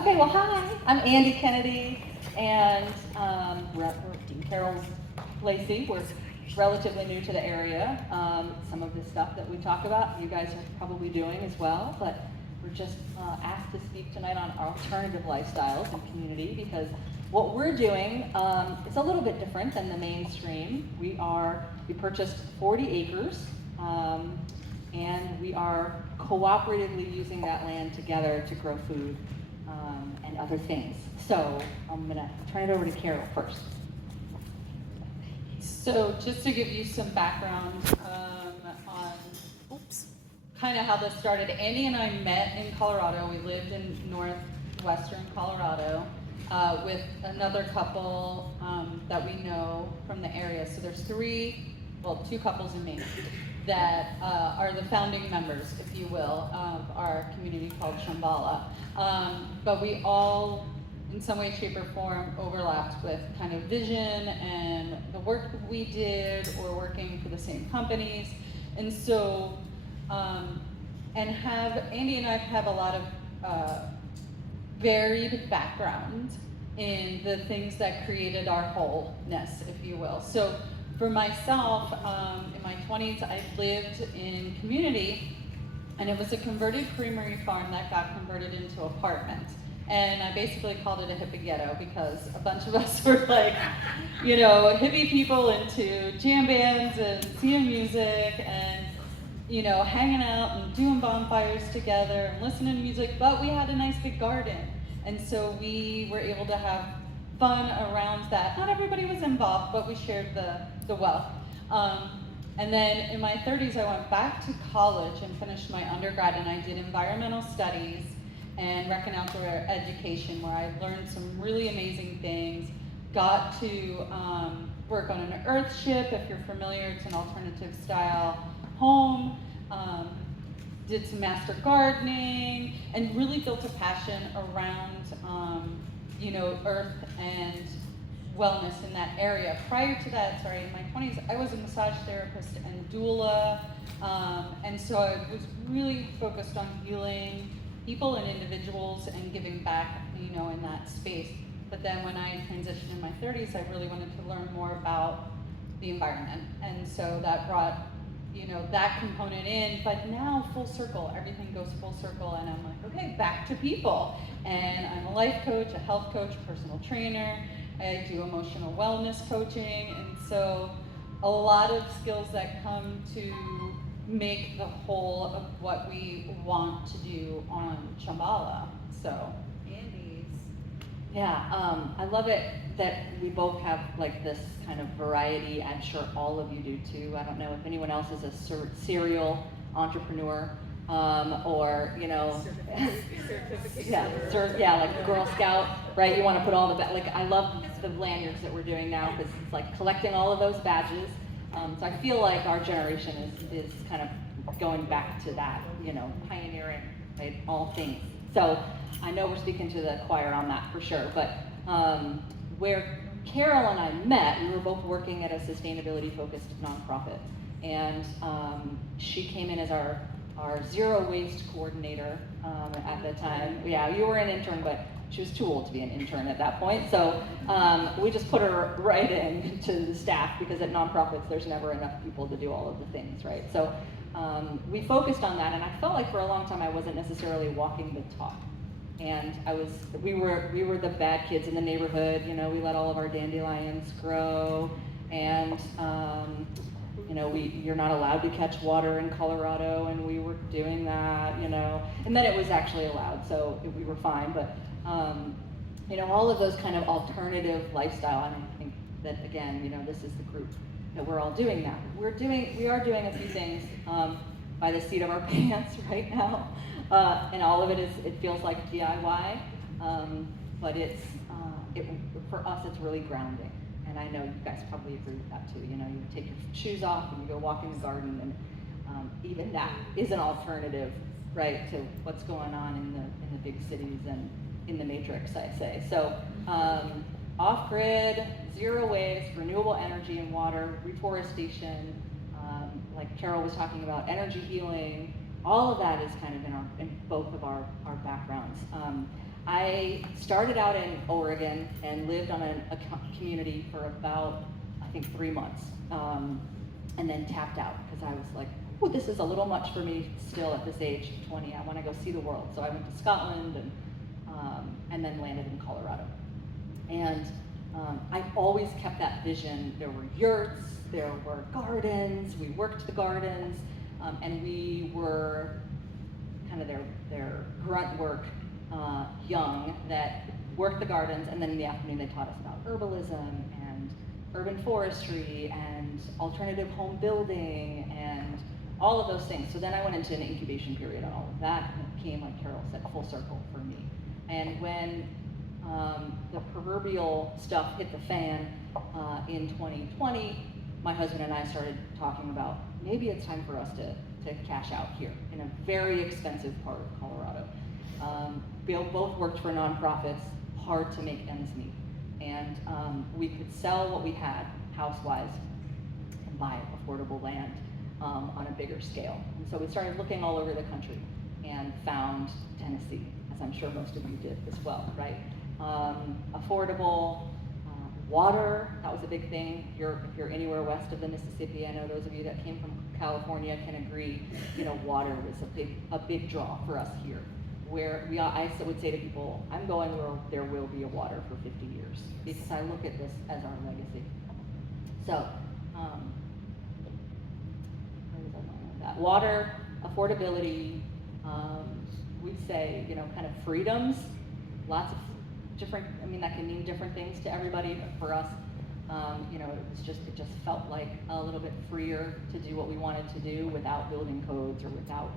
Okay, well, hi, I'm Andy Kennedy, and we're Dean Carroll's Lacey. We're relatively new to the area. Some of the stuff that we talk about, you guys are probably doing as well, but we're just asked to speak tonight on alternative lifestyles and community, because what we're doing is a little bit different than the mainstream. We purchased 40 acres, and we are cooperatively using that land together to grow food and other things. So I'm gonna turn it over to Carol first. So just to give you some background on kind of how this started, Andy and I met in Colorado. We lived in northwestern Colorado with another couple that we know from the area. So there's two couples in Maine that are the founding members, if you will, of our community called Shambhala. But we all, in some way, shape, or form, overlapped with kind of vision and the work that we did, or working for the same companies. And so, Andy and I have a lot of varied background in the things that created our wholeness, if you will. So for myself, in my 20s, I lived in community, and it was a converted creamery farm that got converted into apartments. And I basically called it a hippie ghetto because a bunch of us were like, hippie people into jam bands and seeing music and, hanging out and doing bonfires together and listening to music, but we had a nice big garden. And so we were able to have fun around that. Not everybody was involved, but we shared the wealth. And then in my 30s, I went back to college and finished my undergrad, and I did environmental studies and rec and outdoor education, where I learned some really amazing things. Got to work on an earth ship, if you're familiar. It's an alternative style home. Did some master gardening, and really built a passion around earth and wellness in that area. Prior to that, in my 20s, I was a massage therapist and doula, and so I was really focused on healing people and individuals and giving back, in that space. But then when I transitioned in my 30s, I really wanted to learn more about the environment, and so that brought that component in. But now, full circle, everything goes full circle, and I'm like, okay, back to people. And I'm a life coach, a health coach, a personal trainer. I do emotional wellness coaching, and so a lot of skills that come to make the whole of what we want to do on Shambhala. So, Andy's. Yeah, I love it that we both have like this kind of variety. I'm sure all of you do too. I don't know if anyone else is a serial entrepreneur, or like Girl Scout, right? You want to put all the I love the lanyards that we're doing now, because it's like collecting all of those badges. So I feel like our generation is kind of going back to that, pioneering, right, all things. So I know we're speaking to the choir on that for sure, but where Carol and I met, we were both working at a sustainability-focused nonprofit, and she came in as our zero waste coordinator at the time. Yeah, you were an intern, but she was too old to be an intern at that point. So we just put her right in to the staff, because at nonprofits, there's never enough people to do all of the things, right? So we focused on that, and I felt like for a long time I wasn't necessarily walking the talk. And we were the bad kids in the neighborhood. We let all of our dandelions grow, and you're not allowed to catch water in Colorado, and we were doing that, and then it was actually allowed, so we were fine. But all of those kind of alternative lifestyle, and I think that, again, this is the group that we're all doing that. We are doing a few things by the seat of our pants right now, and all of it feels like DIY, but for us it's really grounding. And I know you guys probably agree with that too. You take your shoes off and you go walk in the garden, and even that is an alternative, right, to what's going on in the big cities and in the matrix, I say. So off-grid, zero waste, renewable energy and water, reforestation, like Carol was talking about, energy healing, all of that is kind of in both of our backgrounds. I started out in Oregon and lived on a community for about, I think, 3 months, and then tapped out because I was like, oh, this is a little much for me still at this age, 20. I want to go see the world. So I went to Scotland and then landed in Colorado. And I always kept that vision. There were yurts, there were gardens, we worked the gardens, and we were kind of their grunt work young that worked the gardens, and then in the afternoon they taught us about herbalism and urban forestry and alternative home building and all of those things. So then I went into an incubation period on all of that, and it came, like Carol said, full circle for me. And when the proverbial stuff hit the fan in 2020, my husband and I started talking about maybe it's time for us to cash out here in a very expensive part of Colorado. We both worked for nonprofits, hard to make ends meet. And we could sell what we had house-wise and buy affordable land on a bigger scale. And so we started looking all over the country and found Tennessee, as I'm sure most of you did as well, right? Affordable water, that was a big thing. If you're anywhere west of the Mississippi, I know those of you that came from California can agree, water was a big draw for us here. Where I would say to people, I'm going where there will be a water for 50 years, because I look at this as our legacy. So, where was I going with that? Water, affordability, we'd say, kind of freedoms, lots of different, that can mean different things to everybody, but for us, it just felt like a little bit freer to do what we wanted to do without building codes or without,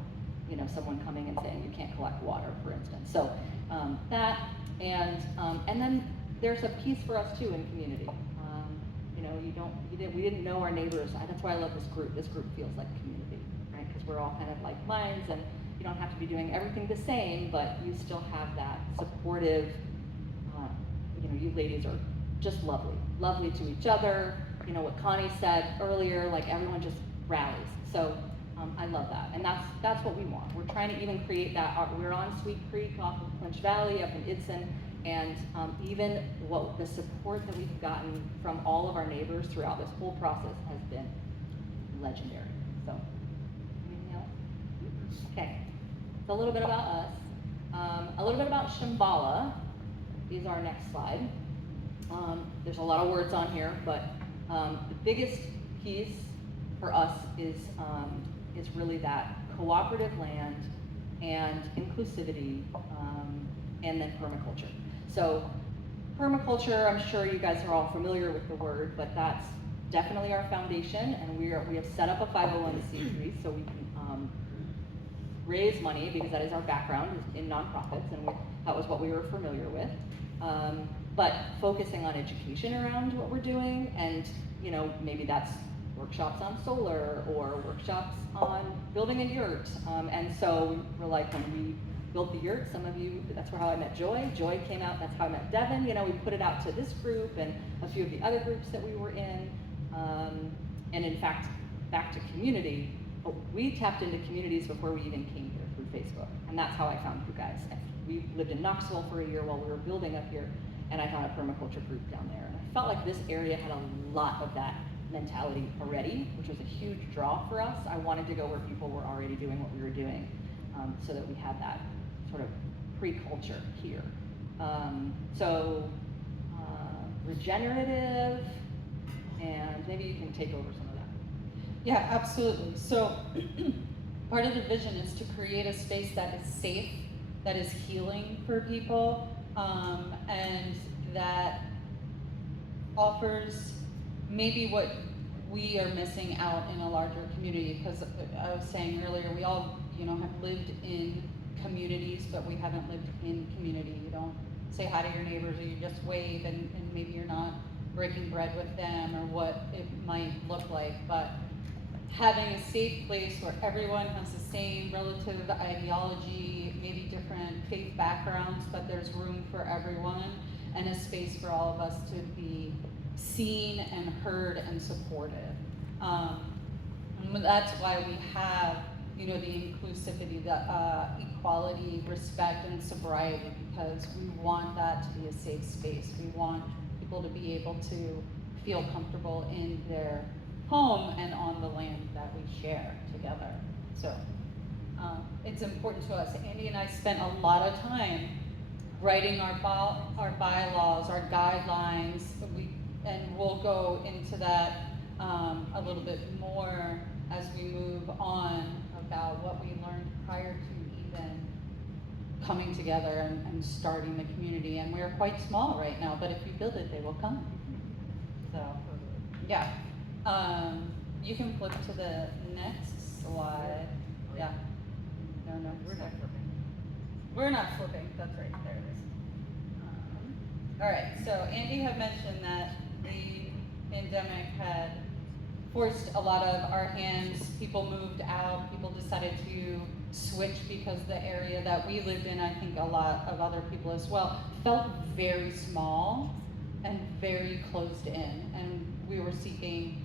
someone coming and saying you can't collect water, for instance. So that, and then there's a piece for us too in community. We didn't know our neighbors. That's why I love this group. This group feels like community, right? Because we're all kind of like minds, and you don't have to be doing everything the same, but you still have that supportive. You ladies are just lovely to each other. What Connie said earlier, like everyone just rallies. So I love that, and that's what we want. We're trying to even create that. We're on Sweet Creek off of Clinch Valley up in Idson, and even what the support that we've gotten from all of our neighbors throughout this whole process has been legendary. So, anything else? Okay, so a little bit about us, a little bit about Shambhala. Is our next slide. There's a lot of words on here, but the biggest piece for us is really that cooperative land and inclusivity, and then permaculture. So permaculture, I'm sure you guys are all familiar with the word, but that's definitely our foundation, and we have set up a 501c3 so we can raise money, because that is our background in nonprofits, and that was what we were familiar with. But focusing on education around what we're doing, and maybe that's workshops on solar or workshops on building a yurt. And so we're like, when we built the yurt, some of you, that's how I met Joy. Joy came out, that's how I met Devin. We put it out to this group and a few of the other groups that we were in. And in fact, back to community, we tapped into communities before we even came here through Facebook. And that's how I found you guys. We lived in Knoxville for a year while we were building up here, and I found a permaculture group down there. And I felt like this area had a lot of that mentality already, which was a huge draw for us. I wanted to go where people were already doing what we were doing, so that we had that sort of pre-culture here. Regenerative, and maybe you can take over some of that. Yeah, absolutely. So part of the vision is to create a space that is safe, that is healing for people, and that offers maybe what we are missing out in a larger community. Because I was saying earlier, we all have lived in communities, but we haven't lived in community. You don't say hi to your neighbors, or you just wave, and maybe you're not breaking bread with them, or what it might look like. But having a safe place where everyone has the same relative ideology, maybe different faith backgrounds, but there's room for everyone, and a space for all of us to be seen and heard and supported. And that's why we have, the inclusivity, the equality, respect, and sobriety, because we want that to be a safe space. We want people to be able to feel comfortable in their home and on the land that we share together. So it's important to us. Andy and I spent a lot of time writing our bylaws, our guidelines, and we'll go into that a little bit more as we move on about what we learned prior to even coming together and starting the community. And we're quite small right now, but if you build it, they will come. So, yeah. You can flip to the next slide. Yeah. No, we're not flipping. We're not flipping. That's right. There it is. All right. So Andy had mentioned that the pandemic had forced a lot of our hands. People moved out. People decided to switch because the area that we lived in, I think a lot of other people as well, felt very small and very closed in. And we were seeking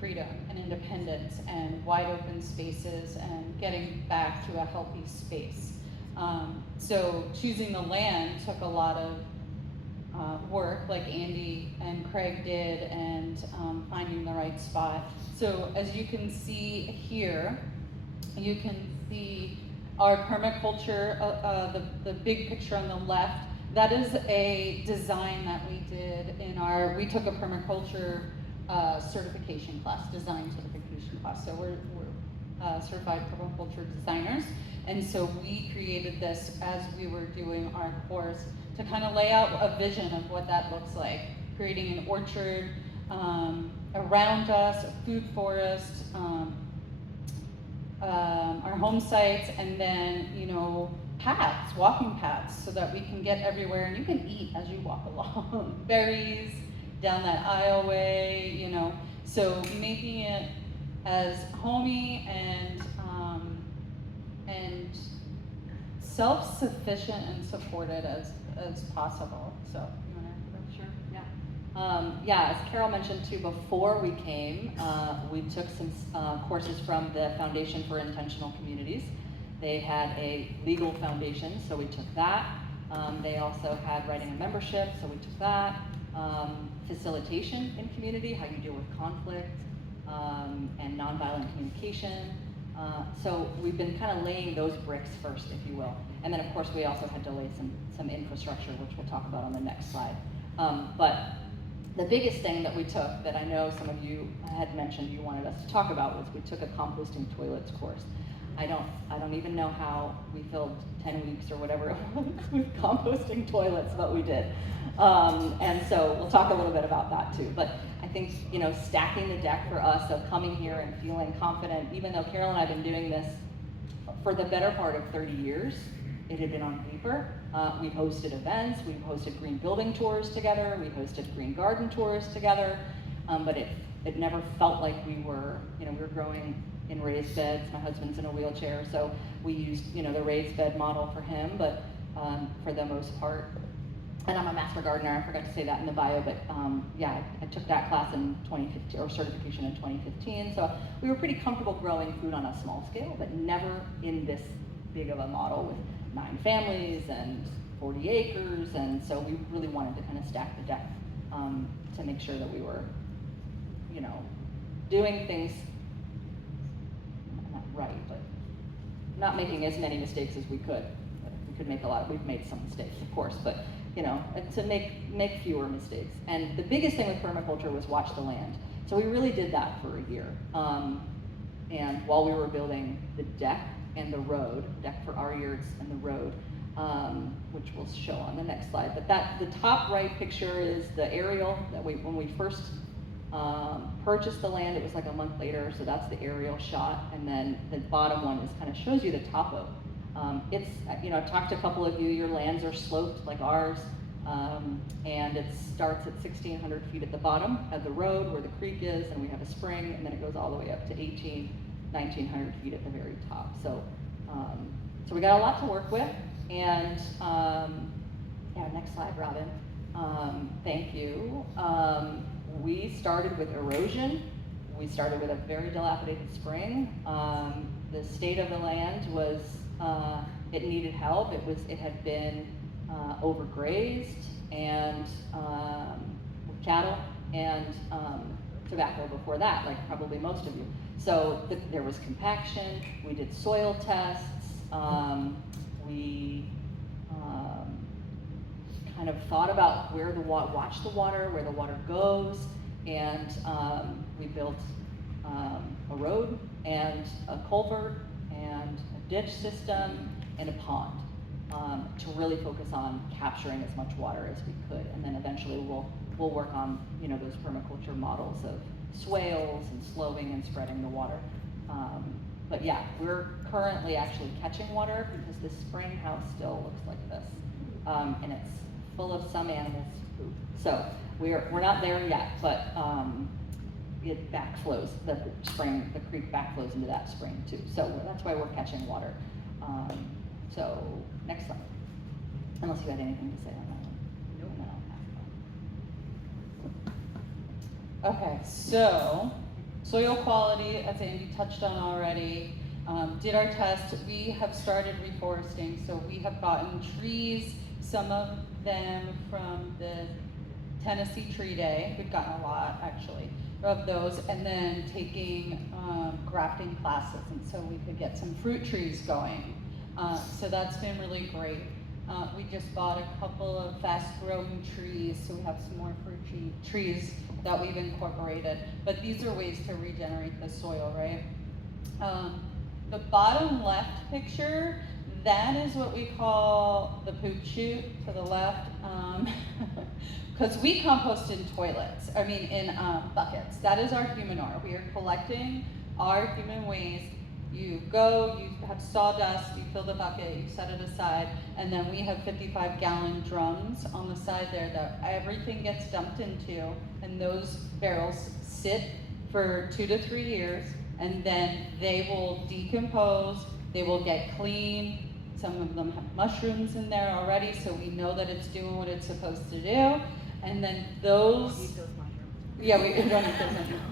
freedom and independence and wide open spaces and getting back to a healthy space. So choosing the land took a lot of work, like Andy and Craig did, and finding the right spot. So as you can see here, you can see our permaculture, the big picture on the left. That is a design that we did we took a permaculture certification class, design certification class. So we're certified permaculture designers. And so we created this as we were doing our course to kind of lay out a vision of what that looks like. Creating an orchard around us, a food forest, our home sites, and then, paths, walking paths, so that we can get everywhere and you can eat as you walk along. Berries, down that aisleway, so making it as homey and self-sufficient and supported as possible. So you want to? Sure. Yeah. As Carol mentioned too, before we came, we took some courses from the Foundation for Intentional Communities. They had a legal foundation, so we took that. They also had writing a membership, so we took that. Facilitation in community, how you deal with conflict, and nonviolent communication. So we've been kind of laying those bricks first, if you will. And then of course we also had to lay some infrastructure, which we'll talk about on the next slide. But the biggest thing that we took, that I know some of you had mentioned you wanted us to talk about, was we took a composting toilets course. I don't even know how we filled 10 weeks or whatever it was with composting toilets, but we did. And so we'll talk a little bit about that too. But I think, stacking the deck for us of coming here and feeling confident, even though Carol and I have been doing this for the better part of 30 years, it had been on paper. We hosted events, we hosted green building tours together, we hosted green garden tours together, but it never felt like we were growing in raised beds. My husband's in a wheelchair, so we used, the raised bed model for him, but for the most part. And I'm a master gardener, I forgot to say that in the bio, but I took that class in 2015, or certification in 2015. So we were pretty comfortable growing food on a small scale, but never in this big of a model with 9 families and 40 acres. And so we really wanted to kind of stack the deck to make sure that we were, doing things not right, but not making as many mistakes as we could. We could make we've made some mistakes, of course, but to make fewer mistakes. And the biggest thing with permaculture was watch the land. So we really did that for a year. And while we were building the deck and the road, deck for our yurts and the road, which we'll show on the next slide. But the top right picture is the aerial that when we first purchased the land, it was like a month later, so that's the aerial shot. And then the bottom one kind of shows you the topo. I've talked to a couple of you, your lands are sloped like ours, and it starts at 1,600 feet at the bottom of the road where the creek is, and we have a spring, and then it goes all the way up to 1,900 feet at the very top. So we got a lot to work with, and next slide, Robin. Thank you. We started with erosion. We started with a very dilapidated spring. The state of the land was, it needed help. It had been overgrazed and cattle and tobacco before that, like probably most of you. So there was compaction. We did soil tests. We kind of thought about where the water, watch the water, where the water goes, and we built a road and a culvert and a ditch system and a pond to really focus on capturing as much water as we could, and then eventually we'll work on those permaculture models of swales and slowing and spreading the water. But yeah, we're currently actually catching water because this spring house still looks like this, and it's full of some animals' poop. So we're not there yet, but it backflows. The creek backflows into that spring too. So that's why we're catching water. So next slide. Unless you had anything to say on that one. No. Okay, so soil quality, as Andy touched on already, did our test. We have started reforesting, so we have gotten trees, some of them from the Tennessee Tree Day. We've gotten a lot, actually, of those, and then taking grafting classes, and so we could get some fruit trees going. So that's been really great. We just bought a couple of fast-growing trees, so we have some more fruit trees that we've incorporated. But these are ways to regenerate the soil, right? The bottom left picture, that is what we call the poop chute to the left, because we compost in toilets, in buckets. That is our humanure. We are collecting our human waste. You go, you have sawdust, you fill the bucket, you set it aside, and then we have 55-gallon drums on the side there that everything gets dumped into, and those barrels sit for 2 to 3 years, and then they will decompose, they will get clean. Some of them have mushrooms in there already, so we know that it's doing what it's supposed to do. And then those, Eat those mushrooms. yeah, we don't eat those mushrooms.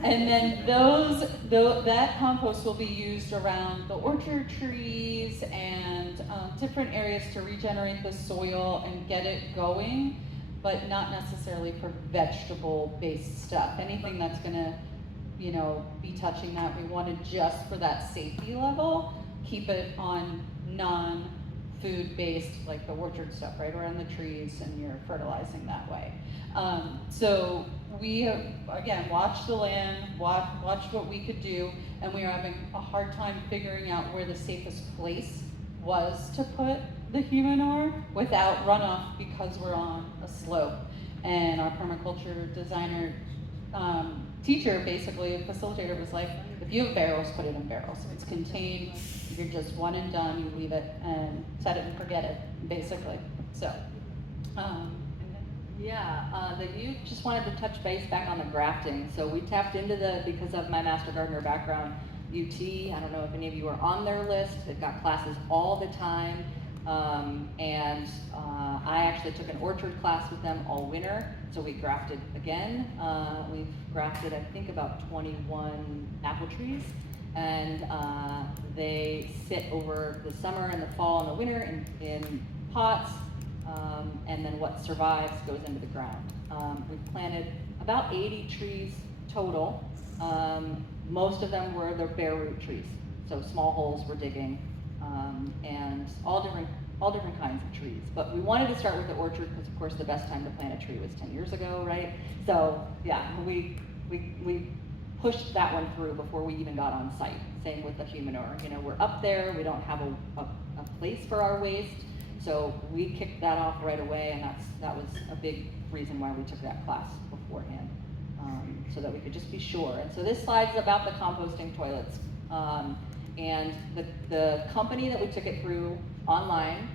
And then that compost will be used around the orchard trees and different areas to regenerate the soil and get it going, but not necessarily for vegetable-based stuff. Anything that's gonna, be touching that, we want to just for that safety level, keep it on non-food-based, like the orchard stuff, right around the trees, and you're fertilizing that way. So we have, again, watched the land, watched what we could do, and we are having a hard time figuring out where the safest place was to put the humanure without runoff because we're on a slope. And our permaculture designer, teacher, basically, a facilitator, was like, if you have barrels, put it in barrels. It's contained, you're just one and done, you leave it and set it and forget it, basically. So, you just wanted to touch base back on the grafting. So we tapped into because of my Master Gardener background, UT, I don't know if any of you are on their list, they've got classes all the time. I actually took an orchard class with them all winter, so we grafted again. We've grafted, I think, about 21 apple trees, and they sit over the summer and the fall and the winter in pots, and then what survives goes into the ground. We've planted about 80 trees total. Most of them were the bare root trees, so small holes we're digging, and all different kinds of trees. But we wanted to start with the orchard because, of course, the best time to plant a tree was 10 years ago, right? So yeah, we pushed that one through before we even got on site. Same with the humanure. We're up there, we don't have a place for our waste, so we kicked that off right away, and that was a big reason why we took that class beforehand, so that we could just be sure. And so this slide's about the composting toilets. And the company that we took it through online,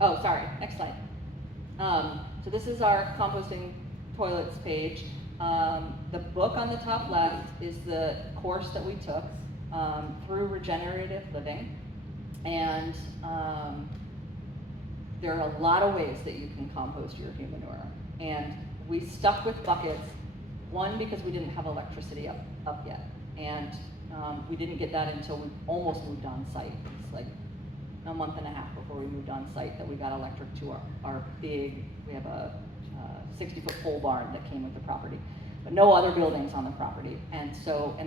oh, sorry, next slide. So this is our composting toilets page. The book on the top left is the course that we took through regenerative living. And there are a lot of ways that you can compost your humanure. And we stuck with buckets, one, because we didn't have electricity up yet. And we didn't get that until we almost moved on site. It's like a month and a half before we moved on site that we got electric to our big, we have a 60-foot pole barn that came with the property, but no other buildings on the property. And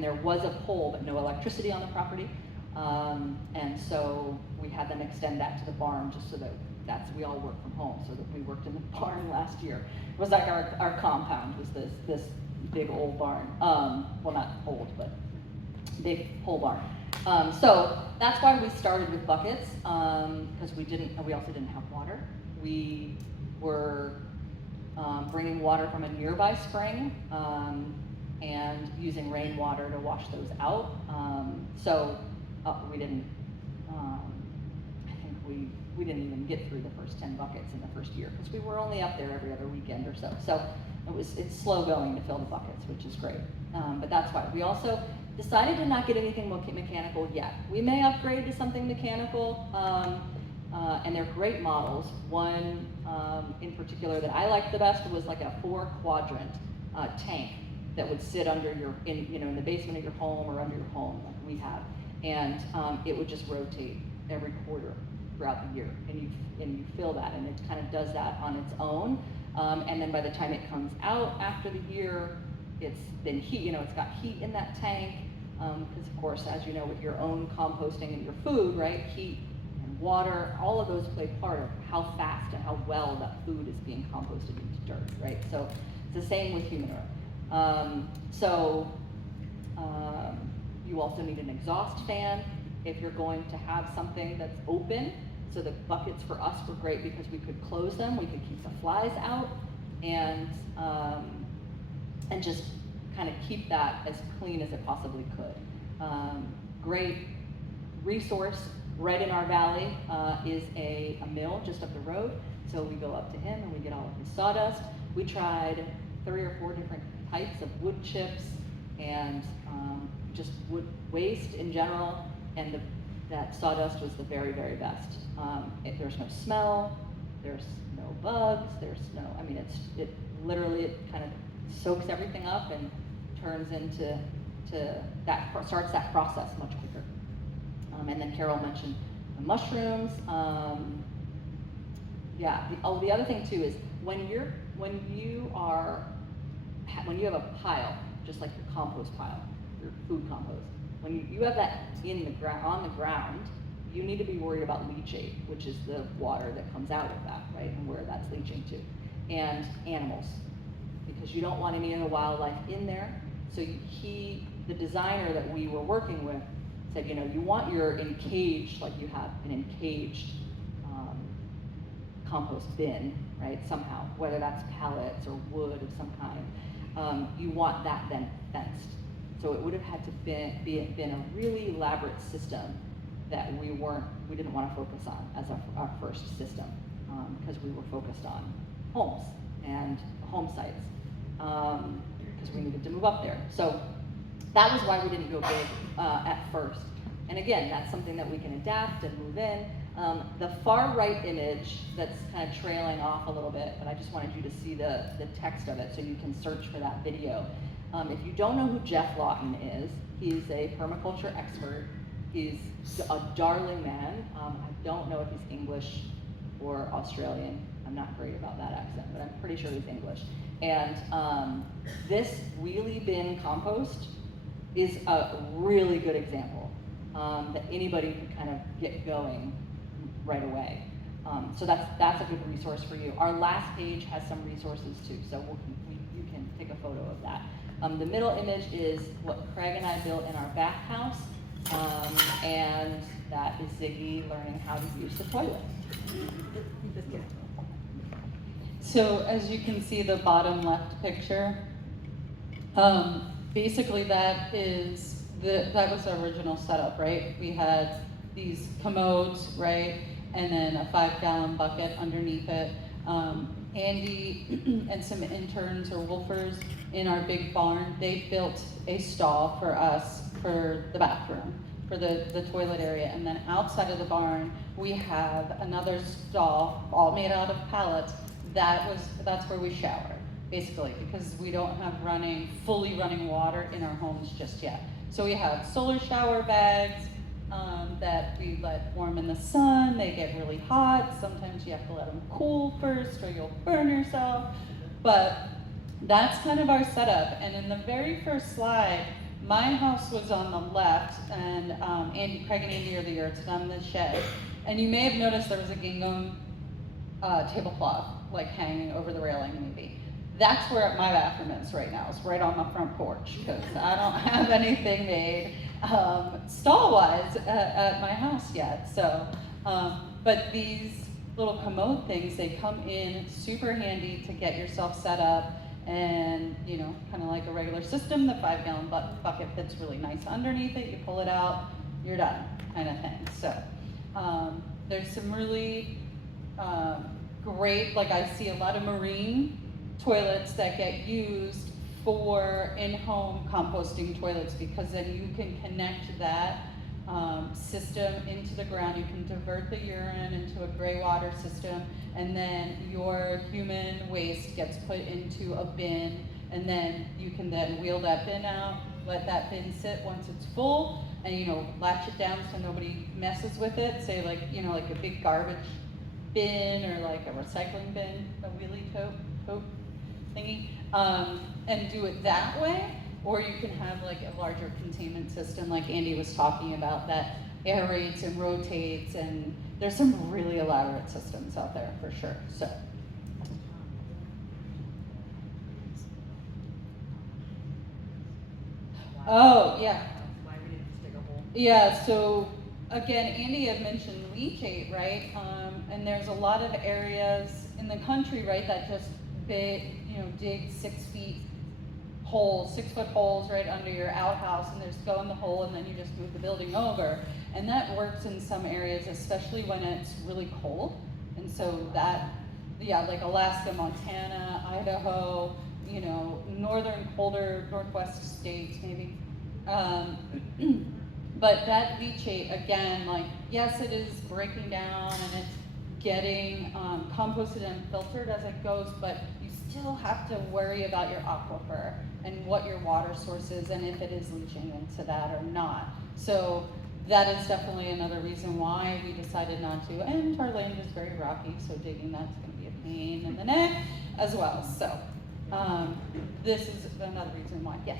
there was a pole, but no electricity on the property. And so we had them extend that to the barn just so that we all work from home, so that we worked in the barn last year. It was like our compound was this big old barn. Well, not old, but big pole barn. So that's why we started with buckets, because we also didn't have water. We were bringing water from a nearby spring and using rainwater to wash those out. We didn't, I think we didn't even get through the first 10 buckets in the first year because we were only up there every other weekend or so. So it's slow going to fill the buckets, which is great. But that's why. We also decided to not get anything mechanical yet. We may upgrade to something mechanical, and they're great models. One in particular that I liked the best was like a 4-quadrant tank that would sit under in the basement of your home or under your home like we have. And it would just rotate every quarter throughout the year, and you fill that, and it kind of does that on its own. And then by the time it comes out after the year, it's been heat. It's got heat in that tank, because of course, as you know, with your own composting and your food, right? Heat and water, all of those play part of how fast and how well that food is being composted into dirt, right? So it's the same with human earth. You also need an exhaust fan if you're going to have something that's open. So the buckets for us were great because we could close them, we could keep the flies out, and just kind of keep that as clean as it possibly could. Great resource right in our valley is a mill just up the road. So we go up to him and we get all of his sawdust. We tried 3 or 4 different types of wood chips and just wood waste in general, and that sawdust was the very, very best. There's no smell, there's no bugs, there's no, it literally kind of soaks everything up and turns into starts that process much quicker. And then Carol mentioned the mushrooms. The other thing too is when you have a pile, just like your compost pile, your food compost, when you have that on the ground, you need to be worried about leachate, which is the water that comes out of that, right, and where that's leaching to, and animals, because you don't want any of the wildlife in there. So the designer that we were working with said, you want your encaged, like you have an encaged compost bin, right, somehow, whether that's pellets or wood of some kind, you want that then fenced. So it would have had to been a really elaborate system that we didn't want to focus on as our first system, because we were focused on homes and home sites, because we needed to move up there. So that was why we didn't go big at first. And again, that's something that we can adapt and move in. The far right image that's kind of trailing off a little bit, but I just wanted you to see the text of it so you can search for that video. If you don't know who Jeff Lawton is, he's a permaculture expert. He's a darling man. I don't know if he's English or Australian. I'm not great about that accent, but I'm pretty sure he's English. And this wheelie bin compost is a really good example that anybody could kind of get going right away. So that's a good resource for you. Our last page has some resources too, so you can take a photo of that. The middle image is what Craig and I built in our back house, and that is Ziggy learning how to use the toilet. So as you can see, the bottom left picture, basically that was the original setup, right? We had these commodes, right? And then a 5-gallon bucket underneath it. Andy and some interns or wolfers in our big barn, they built a stall for us for the bathroom, for the toilet area. And then outside of the barn, we have another stall, all made out of pallets. That's where we shower, basically, because we don't have fully running water in our homes just yet. So we have solar shower bags, that we let warm in the sun. They get really hot. Sometimes you have to let them cool first or you'll burn yourself. But that's kind of our setup. And in the very first slide, my house was on the left, and Craig and Andy are the yurts, and I'm the shed. And you may have noticed there was a gingham tablecloth like hanging over the railing maybe. That's where my bathroom is right now. It's right on the front porch because I don't have anything made stall-wise at my house yet. So, but these little commode things, they come in super handy to get yourself set up, and you know, kind of like a regular system, the 5-gallon bucket fits really nice underneath it. You pull it out, you're done, kind of thing. So there's some really great, like I see a lot of marine toilets that get used for in-home composting toilets, because then you can connect that system into the ground. You can divert the urine into a gray water system, and then your human waste gets put into a bin, and then you can then wheel that bin out, let that bin sit once it's full, and you know, latch it down so nobody messes with it. Say like, you know, like a big garbage bin or like a recycling bin, a wheelie tote thingy, and do it that way. Or you can have like a larger containment system like Andy was talking about that aerates and rotates, and there's some really elaborate systems out there for sure. So. Oh, yeah. Yeah, so again, Andy had mentioned leachate, right? And there's a lot of areas in the country, right, that just dig 6 feet holes, 6-foot holes right under your outhouse, and there's go in the hole, and then you just move the building over. And that works in some areas, especially when it's really cold. And so that, yeah, like Alaska, Montana, Idaho, you know, northern, colder, northwest states maybe. But that leachate, again, like, yes, it is breaking down and it's getting composted and filtered as it goes, but you still have to worry about your aquifer and what your water source is and if it is leaching into that or not. So that is definitely another reason why we decided not to. And our land is very rocky, so digging that's going to be a pain in the neck as well. So this is another reason why. Yes?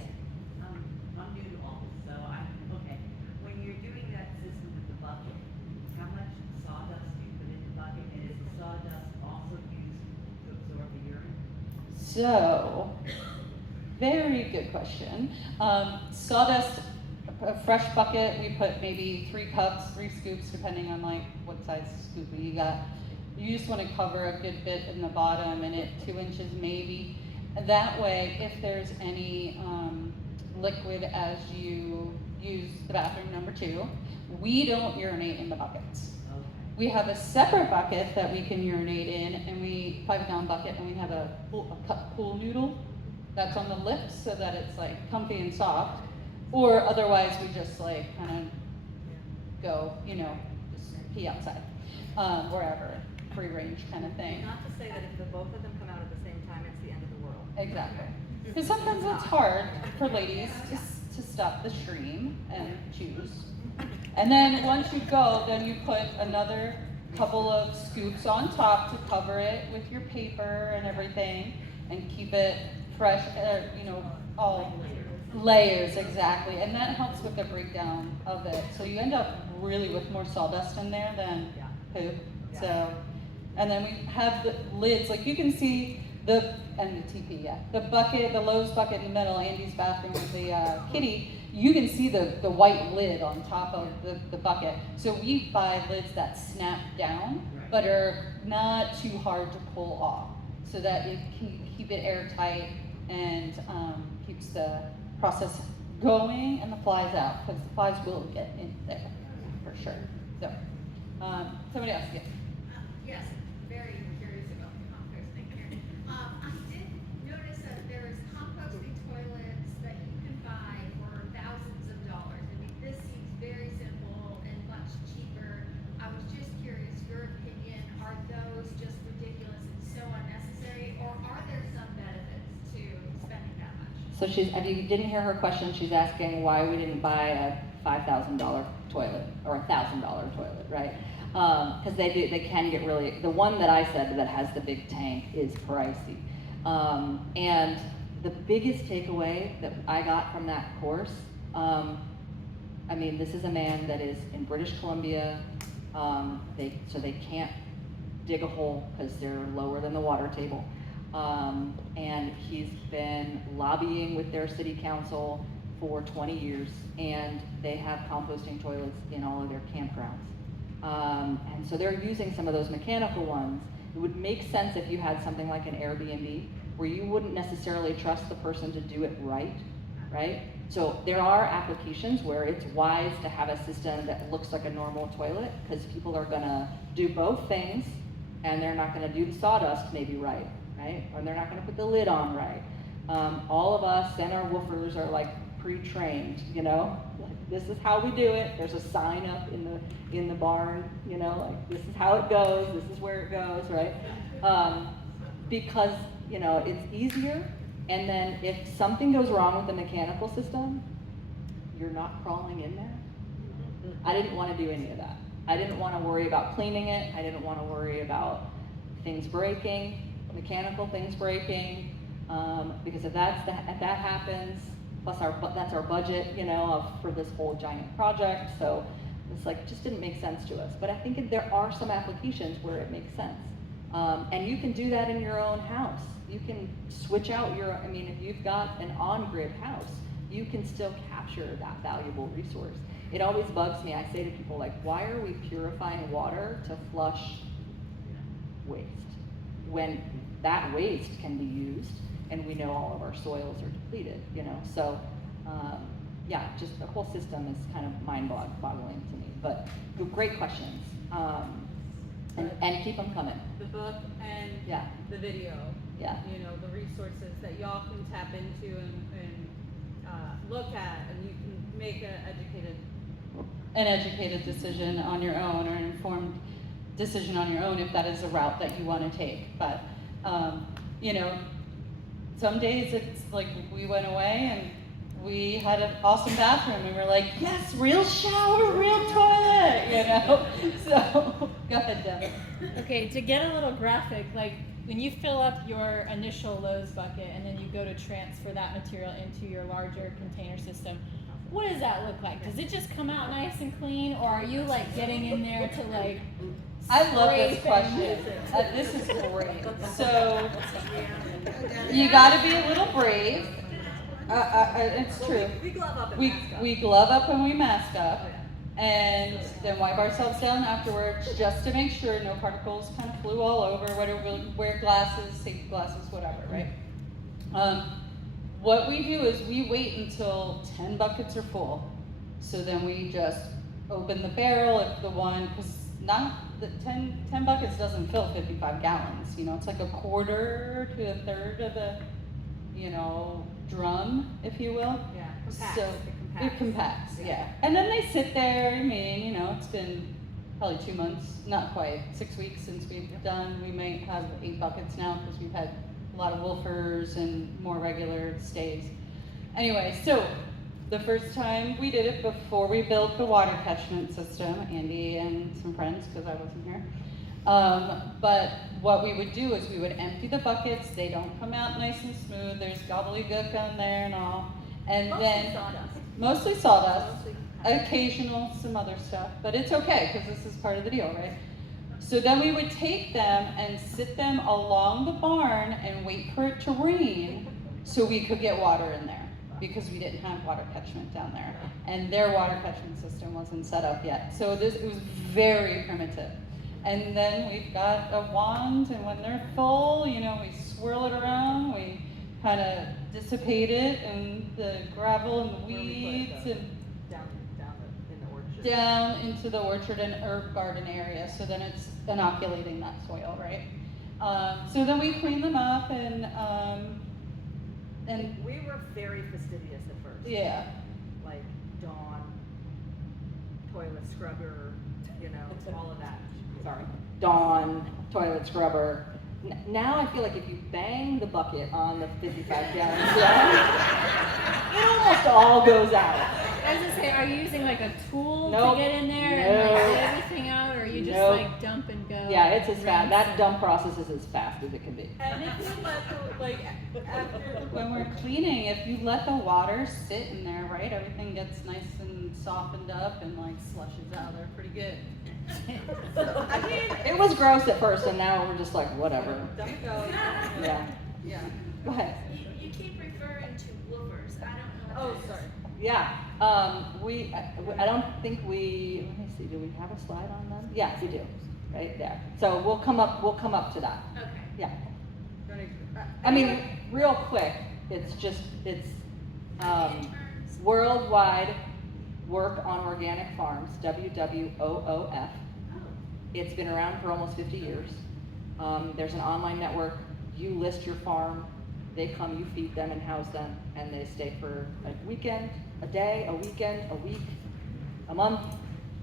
I'm new to all this, so okay. When you're doing that system with the bucket, how much sawdust do you put in the bucket, and is the sawdust also used to absorb the urine? So, very good question. Sawdust, a fresh bucket, we put maybe 3 cups, 3 scoops, depending on like what size scoop you got. You just want to cover a good bit in the bottom and it 2 inches maybe. That way, if there's any liquid as you use the bathroom number 2, we don't urinate in the buckets. Okay. We have a separate bucket that we can urinate in, and 5-gallon bucket, and we have a pool noodle that's on the lip so that it's like comfy and soft. Or otherwise we just like kind of go, you know, just pee outside, wherever, free range kind of thing. Not to say that if the both of them come out at the same time, it's the end of the world. Exactly. Because sometimes it's hard for ladies to stop the stream and choose. And then once you go, then you put another couple of scoops on top to cover it with your paper and everything and keep it fresh, you know, all layers, exactly. And that helps with the breakdown of it. So you end up really with more sawdust in there than poop. So, and then we have the lids, like you can see and the TP, yeah. The bucket, the Lowe's bucket in the middle, Andy's bathroom with the kitty, you can see the white lid on top of the bucket. So we buy lids that snap down, but are not too hard to pull off, so that it can keep it airtight and keeps the process going and the flies out, because the flies will get in there for sure. So, somebody else, yeah. Yes, very curious about the composting here. I did notice that there's composting toilets that you can buy for thousands of dollars. I mean, this seems very simple and much cheaper. I was just curious, your opinion, are those just ridiculous and so unnecessary, or are there some benefits to spending that much? So if you didn't hear her question, she's asking why we didn't buy a $5,000 toilet or $1,000 toilet, right? Because they can get really, the one that I said that has the big tank is pricey. And the biggest takeaway that I got from that course, I mean, this is a man that is in British Columbia, so they can't dig a hole because they're lower than the water table. And he's been lobbying with their city council for 20 years, and they have composting toilets in all of their campgrounds. And so they're using some of those mechanical ones. It would make sense if you had something like an Airbnb where you wouldn't necessarily trust the person to do it right? So there are applications where it's wise to have a system that looks like a normal toilet, because people are gonna do both things, and they're not gonna do the sawdust maybe right? Or they're not gonna put the lid on right. All of us and our woofers are like pre-trained, like this is how we do it. There's a sign up in the barn, like this is how it goes, this is where it goes, right? Because it's easier, and then if something goes wrong with the mechanical system, you're not crawling in there. I didn't want to do any of that. I didn't want to worry about cleaning it. I didn't want to worry about things breaking, mechanical things breaking, because if that happens, plus that's our budget, for this whole giant project. So it's like, just didn't make sense to us. But I think there are some applications where it makes sense. And you can do that in your own house. You can switch out if you've got an on-grid house, you can still capture that valuable resource. It always bugs me. I say to people, like, why are we purifying water to flush waste when that waste can be used, and we know all of our soils are depleted, So, just the whole system is kind of mind-boggling to me. But great questions, and keep them coming. The book and the video. Yeah. The resources that y'all can tap into and look at, and you can make an educated decision on your own, or an informed decision on your own if that is a route that you want to take. But some days it's like we went away and we had an awesome bathroom and we're like, yes, real shower, real toilet, So go ahead, Deb. Okay, to get a little graphic, like when you fill up your initial Lowe's bucket and then you go to transfer that material into your larger container system, what does that look like? Does it just come out nice and clean, or are you like getting in there to like I love this spray question. things? This is great. So you got to be a little brave. It's true. We glove up and We mask up. we glove up and we mask up, and then wipe ourselves down afterwards, just to make sure no particles kind of flew all over. Whether we'll wear glasses, safety glasses, whatever, right? What we do is we wait until 10 buckets are full. So then we just open the barrel if the one, because not the 10 buckets doesn't fill 55 gallons. It's like a quarter to a third of the, drum, if you will. Yeah, compacts. So it compacts, yeah. And then they sit there. It's been probably 2 months, not quite, 6 weeks since we've done. We might have 8 buckets now because we've had a lot of wolfers and more regular stays. Anyway, so the first time we did it before we built the water catchment system, Andy and some friends, because I wasn't here. But what we would do is we would empty the buckets. They don't come out nice and smooth. There's gobbledygook on there and all. And then mostly sawdust, occasional some other stuff, but it's okay because this is part of the deal, right? So then we would take them and sit them along the barn and wait for it to rain so we could get water in there, because we didn't have water catchment down there, and their water catchment system wasn't set up yet. So it was very primitive. And then we've got a wand, and when they're full, we swirl it around, we kind of dissipate it in the gravel and the weeds, and in the orchard. down into the orchard and herb garden area. So then it's inoculating that soil, right? So then we clean them up, and We were very fastidious at first. yeah. Like Dawn, toilet scrubber, all of that. Sorry, Dawn, toilet scrubber. Now I feel like if you bang the bucket on the 55 gallon drum, it almost all goes out. I was gonna say, are you using like a tool Nope. to get in there No. and like get everything out, or are you just Nope. like dump and go? Yeah, it's as rinse fast, that and- dump process is as fast as it can be. And if you let the, like, after, When we're cleaning, if you let the water sit in there, right, everything gets nice and softened up and like slushes out. They're pretty good. I mean, It was gross at first, and now we're just like, whatever. don't go. Yeah, Yeah. go ahead. You keep referring to woofers, I don't know Oh, what that is. sorry. Yeah, I don't think we, let me see, do we have a slide on them? Yeah, we do, right there. So we'll come up to that, Okay. yeah. Running- I mean, real quick, it's Interns. Worldwide Work on Organic Farms, WWOOF. Oh, It's been around for almost 50 years. There's an online network. You list your farm, they come, you feed them and house them, and they stay for a weekend, a day, a weekend, a week, a month,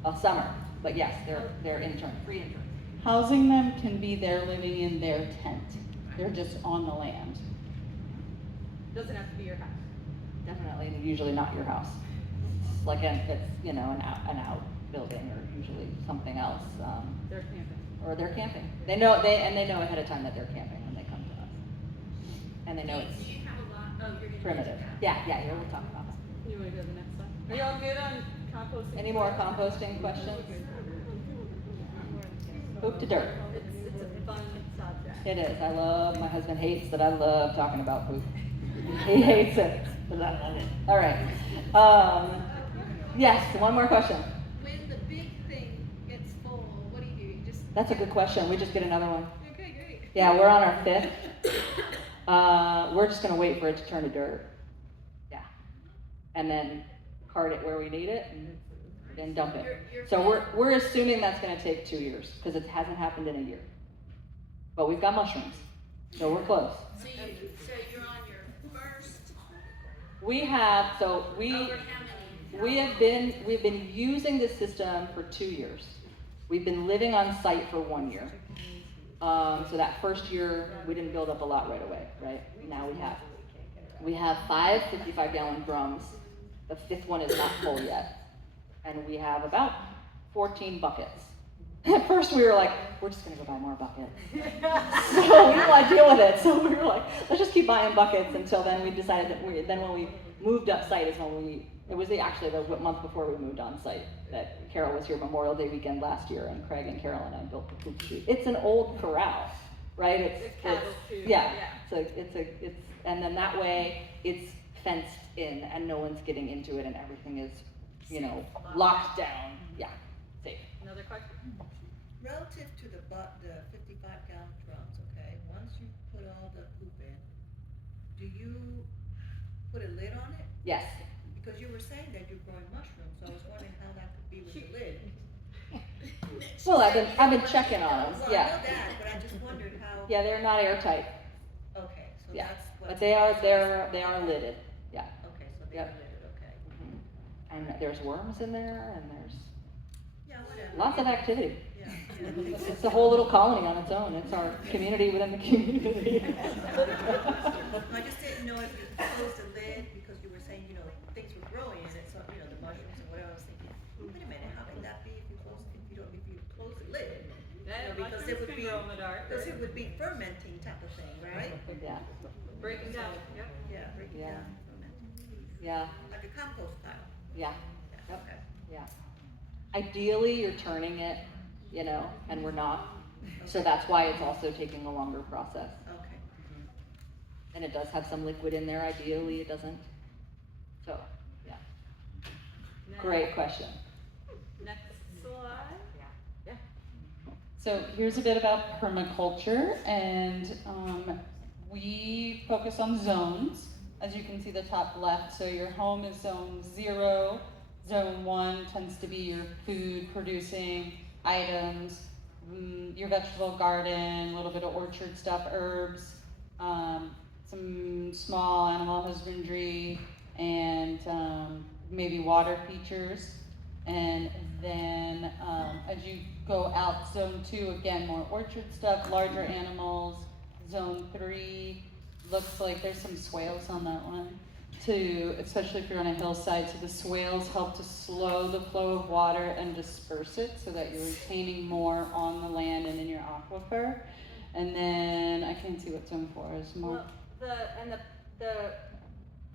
a summer. But yes, they're interns, free interns. Housing them can be they're living in their tent. They're just on the land. Doesn't have to be your house. Definitely, and usually not your house. It's like it's an outbuilding or usually something else. They're camping. Or they're camping. They know ahead of time that they're camping when they come to us. And they know Do it's you have a lot, oh, you're gonna. primitive. Yeah, we'll talk about that. You wanna go to the next slide? Are y'all good on composting? Any more composting questions? Poop to dirt. It's a fun subject. It is. My husband hates that I love talking about poop. He hates it, but I love it. All right. Yes, one more question. When the big thing gets full, what do? You just. That's a good question. We just get another one. Okay, great. Yeah, we're on our 5th. We're just gonna wait for it to turn to dirt. Yeah. And then cart it where we need it and then dump it. You're So we're assuming that's gonna take 2 years, because it hasn't happened in a year. But we've got mushrooms, so we're close. So you're on your first, We have, so we, over how many? we've been using this system for 2 years. We've been living on site for 1 year. So that first year, we didn't build up a lot right away, right? Now we have 5 55-gallon drums. The 5th one is not full yet. And we have about 14 buckets. At first we were like, we're just gonna go buy more buckets. So we didn't want to deal with it. So we were like, let's just keep buying buckets until then we decided that then when we moved up site is when it was actually the month before we moved on site that Carol was here Memorial Day weekend last year, and Craig and Carol and I built the poop chute. It's an old corral, right? It's a cattle chute, yeah. yeah. And then that way it's fenced in and no one's getting into it and everything is, locked down. Yeah, safe. Another question? Relative to the 55-gallon drums, okay, once you put all the poop in, do you put a lid on it? Yes. Because you were saying that you're growing mushrooms, so I was wondering how that could be with the lid. Well, I've been checking on them. Well, Yeah. I know that, but I just wondered how. Yeah, they're not airtight. Okay, so Yeah, that's what. but they are lidded. Yeah. Okay, so they're Yep. lidded, okay. And there's worms in there, and there's Yeah, whatever. lots of activity. Yeah. It's a whole little colony on its own. It's our community within the community. I just didn't know if you closed the lid, because you were saying, things were growing in it, so, the mushrooms and whatever, I was thinking, wait a minute, how can that be if you close the lid? Because it would be, grow in the dark. because it would be fermenting type of thing, right? Yeah. Breaking down, yep. Yeah, breaking Yeah. down, fermenting. Yeah. Like a compost pile. Yeah. Yeah, Yep. okay. Yeah. Ideally, you're turning it, and we're not. So that's why it's also taking a longer process. Okay. And it does have some liquid in there. Ideally, it doesn't. So, yeah. Great question. Next slide. So here's a bit about permaculture, and we focus on zones. As you can see the top left, so your home is zone 0. Zone 1 tends to be your food producing items, your vegetable garden, a little bit of orchard stuff, herbs, some small animal husbandry, and maybe water features. And then as you go out, zone 2, again, more orchard stuff, larger animals. Zone 3, looks like there's some swales on that one. to, especially if you're on a hillside, so the swales help to slow the flow of water and disperse it so that you're retaining more on the land and in your aquifer. And then I can't see what zone 4 is more. Well,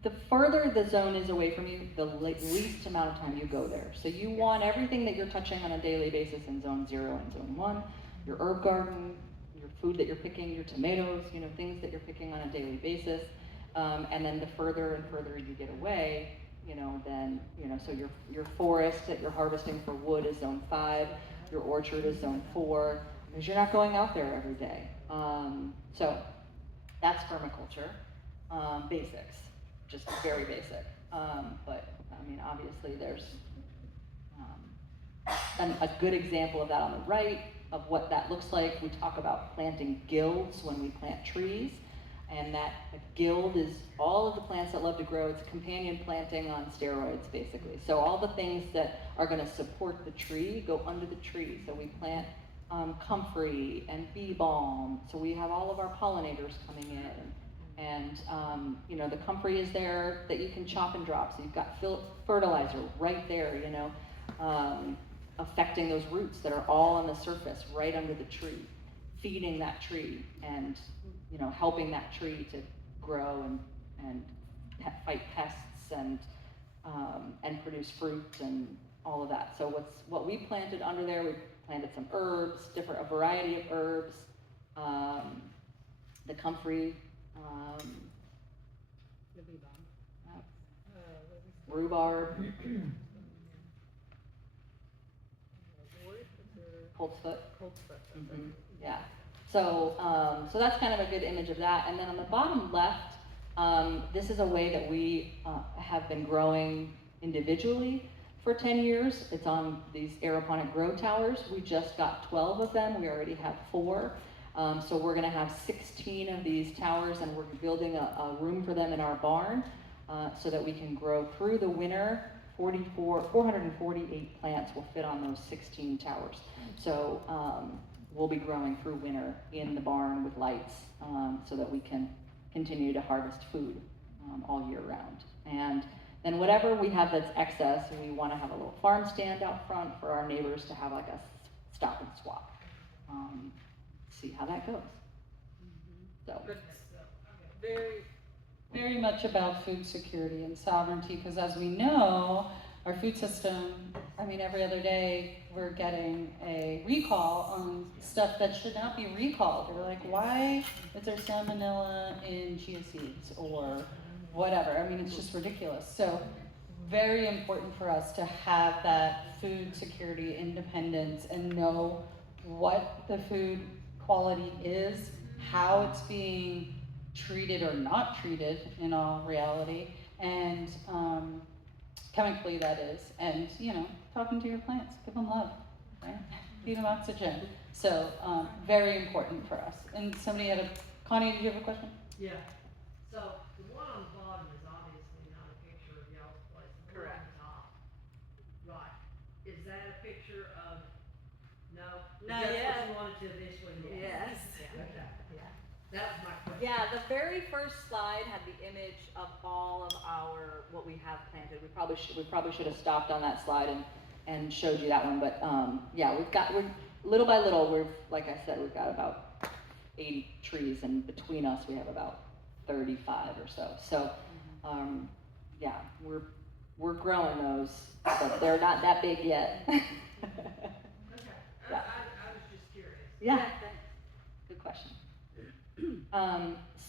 the further the zone is away from you, the least amount of time you go there. So you want everything that you're touching on a daily basis in zone 0 and zone 1, your herb garden, your food that you're picking, your tomatoes, things that you're picking on a daily basis. And then the further and further you get away, then, so your forest that you're harvesting for wood is zone 5, your orchard is zone 4, because you're not going out there every day. So that's permaculture, basics, just very basic. But I mean, obviously there's a good example of that on the right of what that looks like. We talk about planting guilds when we plant trees. And that a guild is all of the plants that love to grow. It's companion planting on steroids, basically. So all the things that are going to support the tree go under the tree. So we plant comfrey and bee balm. So we have all of our pollinators coming in. And the comfrey is there that you can chop and drop. So you've got fertilizer right there, affecting those roots that are all on the surface, right under the tree, feeding that tree and helping that tree to grow and fight pests and produce fruit and all of that. So what we planted under there, we planted some herbs, a variety of herbs, the comfrey, rhubarb, coltsfoot. Mm-hmm. Yeah. So that's kind of a good image of that. And then on the bottom left, this is a way that we have been growing individually for 10 years. It's on these aeroponic grow towers. We just got 12 of them. We already have 4. So we're gonna have 16 of these towers, and we're building a room for them in our barn so that we can grow through the winter. 448 plants will fit on those 16 towers. So we'll be growing through winter in the barn with lights so that we can continue to harvest food all year round. And then whatever we have that's excess, we want to have a little farm stand out front for our neighbors to have like a stop and swap. See how that goes. So. Very, very much about food security and sovereignty, because as we know, our food system, every other day we're getting a recall on stuff that should not be recalled. We're like, why is there salmonella in chia seeds or whatever? It's just ridiculous. So very important for us to have that food security independence and know what the food quality is, how it's being treated or not treated in all reality, and chemically that is, and talking to your plants, give them love, right? Feed them oxygen. So very important for us. And Connie, did you have a question? Yeah. So the one on the bottom is obviously not a picture of y'all's place. The one on the top. Right. Is that a picture of, no? Not That's yet. what you wanted to eventually do? Yes. Okay. That was my question. Yeah, the very first slide had the image of all of what we have planted. We probably should have stopped on that slide and showed you that one. But yeah, we're little by little. Like I said, we've got about 80 trees, and between us we have about 35 or so. So yeah, we're growing those, but they're not that big yet. Okay. Yeah. I was just curious. Yeah, good question.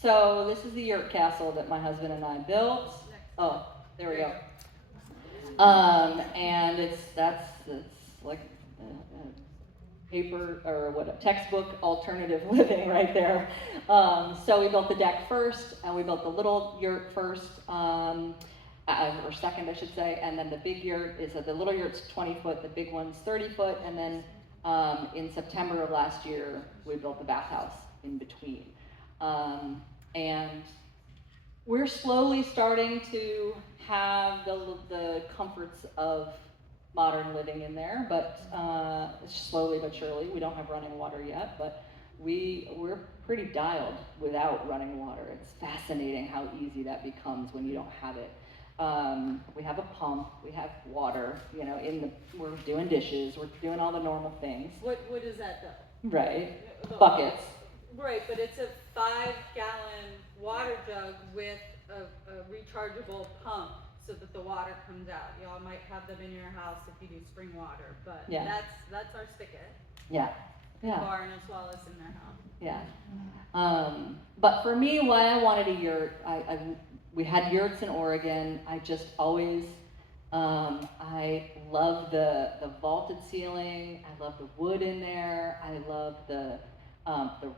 So this is the yurt castle that my husband and I built. Oh, there we go. And it's like a paper or a textbook alternative living right there. So we built the deck first, and we built the little yurt first, or second, I should say. And then the big yurt the little yurt's 20 foot, the big one's 30 foot, and then in September of last year, we built the bathhouse in between. And we're slowly starting to have the comforts of modern living in there, but slowly but surely. We don't have running water yet, but we're pretty dialed without running water. It's fascinating how easy that becomes when you don't have it. We have a pump, we have water, you know, we're doing dishes, we're doing all the normal things. What is that though? Right. Buckets. Right, but it's a 5-gallon water jug with a rechargeable pump so that the water comes out. Y'all might have them in your house if you do spring water, but Yeah. that's our spigot. Yeah. Yeah. Barn as well as in their house. Yeah. But for me, why I wanted a yurt, we had yurts in Oregon. I just always, I love the vaulted ceiling. I love the wood in there. I love the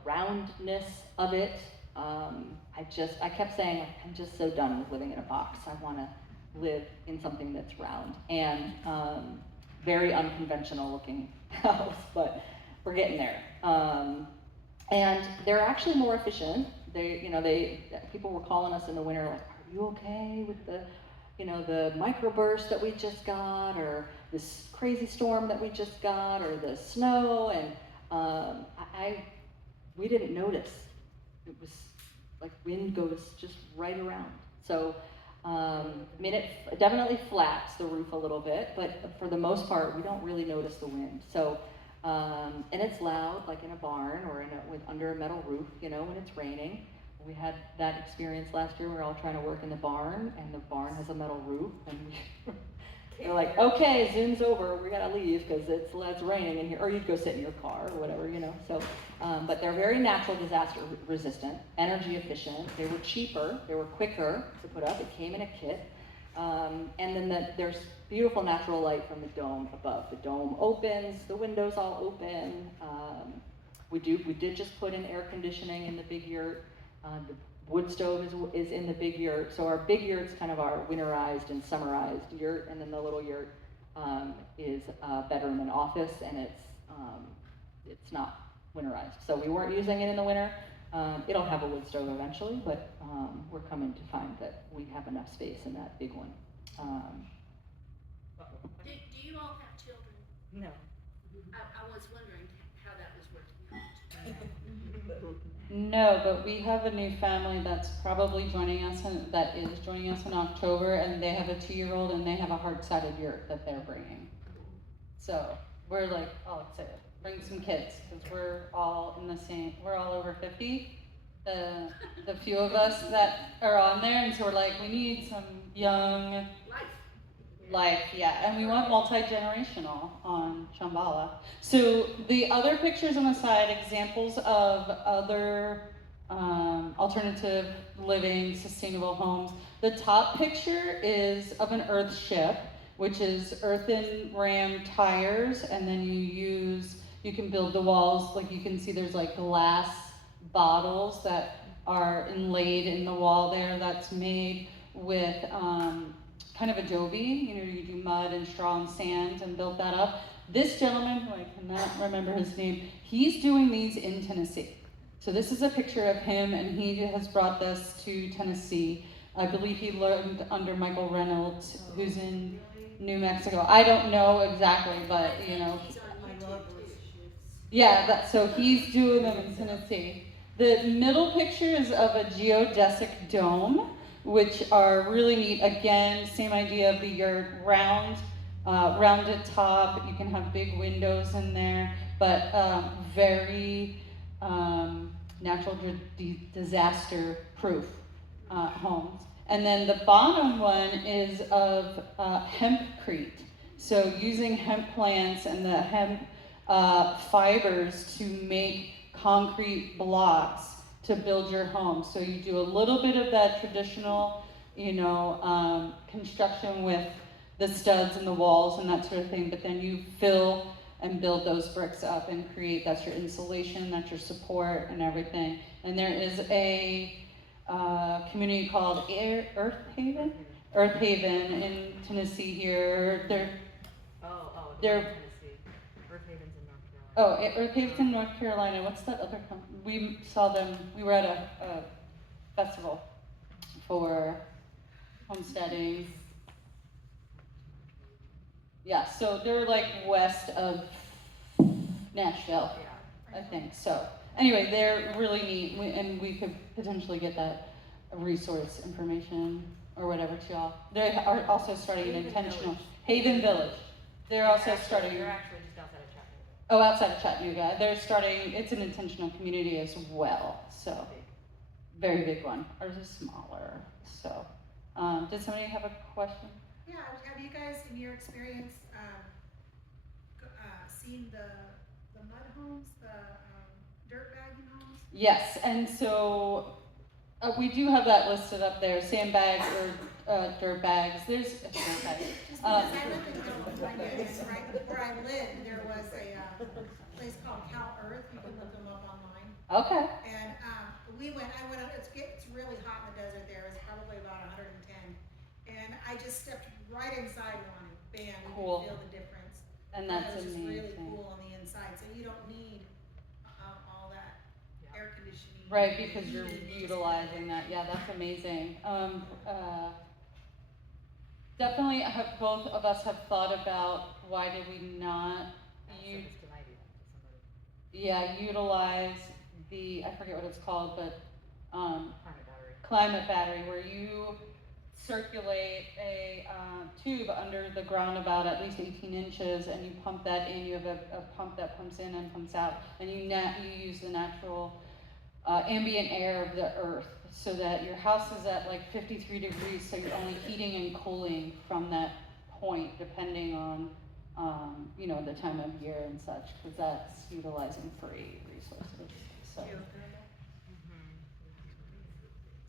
roundness of it. I kept saying, I'm just so done with living in a box. I want to live in something that's round and very unconventional looking house, but we're getting there. And they're actually more efficient. People were calling us in the winter like, are you okay with the microburst that we just got, or this crazy storm that we just got, or the snow? And we didn't notice. It was like wind goes just right around. So, it definitely flaps the roof a little bit, but for the most part, we don't really notice the wind. So, and it's loud, like in a barn or under a metal roof, when it's raining. We had that experience last year. We were all trying to work in the barn, and the barn has a metal roof, and we're like, okay, Zoom's over. We gotta leave because it's raining in here, or you'd go sit in your car or whatever, So, but they're very natural disaster resistant, energy efficient. They were cheaper, they were quicker to put up. It came in a kit, and then there's beautiful natural light from the dome above. The dome opens, the windows all open. We did just put in air conditioning in the big yurt. The wood stove is in the big yurt. So our big yurt's kind of our winterized and summerized yurt, and then the little yurt is a bedroom and office, and it's not winterized. So we weren't using it in the winter. It'll have a wood stove eventually, but we're coming to find that we have enough space in that big one. Do you all have children? No. I was wondering how that was working out. No, but we have a new family that's probably joining us, that is joining us in October, and they have a 2-year-old, and they have a hard-sided yurt that they're bringing. So we're like all excited. Bring some kids, because we're all over 50. The few of us that are on there, and so we're like, we need some young life, yeah, and we want multi-generational on Shambhala. So the other pictures on the side, examples of other alternative living, sustainable homes. The top picture is of an earth ship, which is earthen ram tires, and then you can build the walls, like you can see there's like glass bottles that are inlaid in the wall there, that's made with kind of adobe, you do mud and straw and sand and build that up. This gentleman, who I cannot remember his name, he's doing these in Tennessee. So this is a picture of him, and he has brought this to Tennessee. I believe he learned under Michael Reynolds, who's in New Mexico. I don't know exactly, but He's on YouTube too. Yeah, so he's doing them in Tennessee. The middle picture is of a geodesic dome, which are really neat. Again, same idea of the yurt, rounded top. You can have big windows in there, but very natural disaster proof homes. And then the bottom one is of hempcrete. So using hemp plants and the hemp fibers to make concrete blocks to build your home. So you do a little bit of that traditional, construction with the studs and the walls and that sort of thing, but then you fill and build those bricks up and create, that's your insulation, that's your support and everything. And there is a community called Earth Haven in Tennessee here. They're Tennessee. Earth Haven's in North Carolina. Oh, Earth Haven's in North Carolina. What's that other company? We saw them, we were at a festival for homesteading. Yeah, so they're like west of Nashville, I think. So anyway, they're really neat, and we could potentially get that resource information or whatever to y'all. They are also starting an intentional Haven Village. They're also starting. You're actually just outside of Chattanooga. Oh, outside of Chattanooga. They're starting. It's an intentional community as well. So, very big one. Ours is smaller. So, did somebody have a question? Yeah, have you guys, in your experience, seen the mud homes, the dirt bagging homes? Yes, and so we do have that listed up there. Sandbags or dirt bags. There's a dirt bag. Just because I live in California, and right where I lived, there was a place called Cal Earth. You can look them up online. Okay. And I went up, it's really hot in the desert there. It's probably about 110. And I just stepped right inside one and bam, you Cool. can feel the difference. And that's it was just amazing. really cool on the inside. So you don't need all that air conditioning. Right, because you're utilizing that. Yeah, that's amazing. Definitely, both of us have thought about why did we not utilize the, I forget what it's called, but climate battery, where you circulate a tube under the ground about at least 18 inches, and you pump that in. You have a pump that pumps in and pumps out, and you use the natural ambient air of the earth, so that your house is at like 53 degrees, so you're only heating and cooling from that point, depending on the time of year and such, because that's utilizing free resources. So.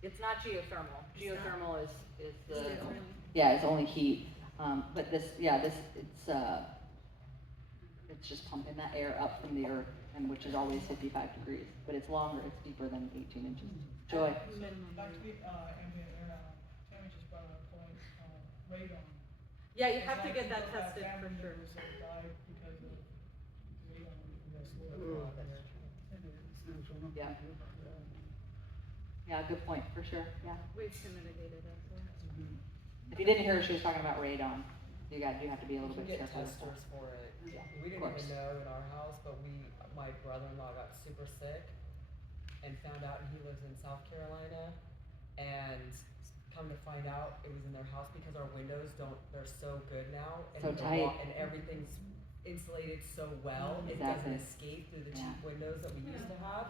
It's not geothermal. Geothermal is the it's only heat. But it's just pumping that air up from the earth, and which is always 55 degrees. But it's longer. It's deeper than 18 inches. Joy. Back to the ambient air, Tammy just brought up a point, radon. Yeah, you have to get that tested for sure. Died because of radon. Yeah. Yeah, good point, for sure, yeah. We've mitigated it. If you didn't hear her, she was talking about radon. You have to be a little bit You get careful. testers for it. Yeah, We didn't of course. even know in our house, but my brother-in-law got super sick and found out he lives in South Carolina, and come to find out it was in their house because our windows they're so good now, and So tight. and everything's insulated so well, it Exactly. doesn't escape through the cheap Yeah. windows that we used to have.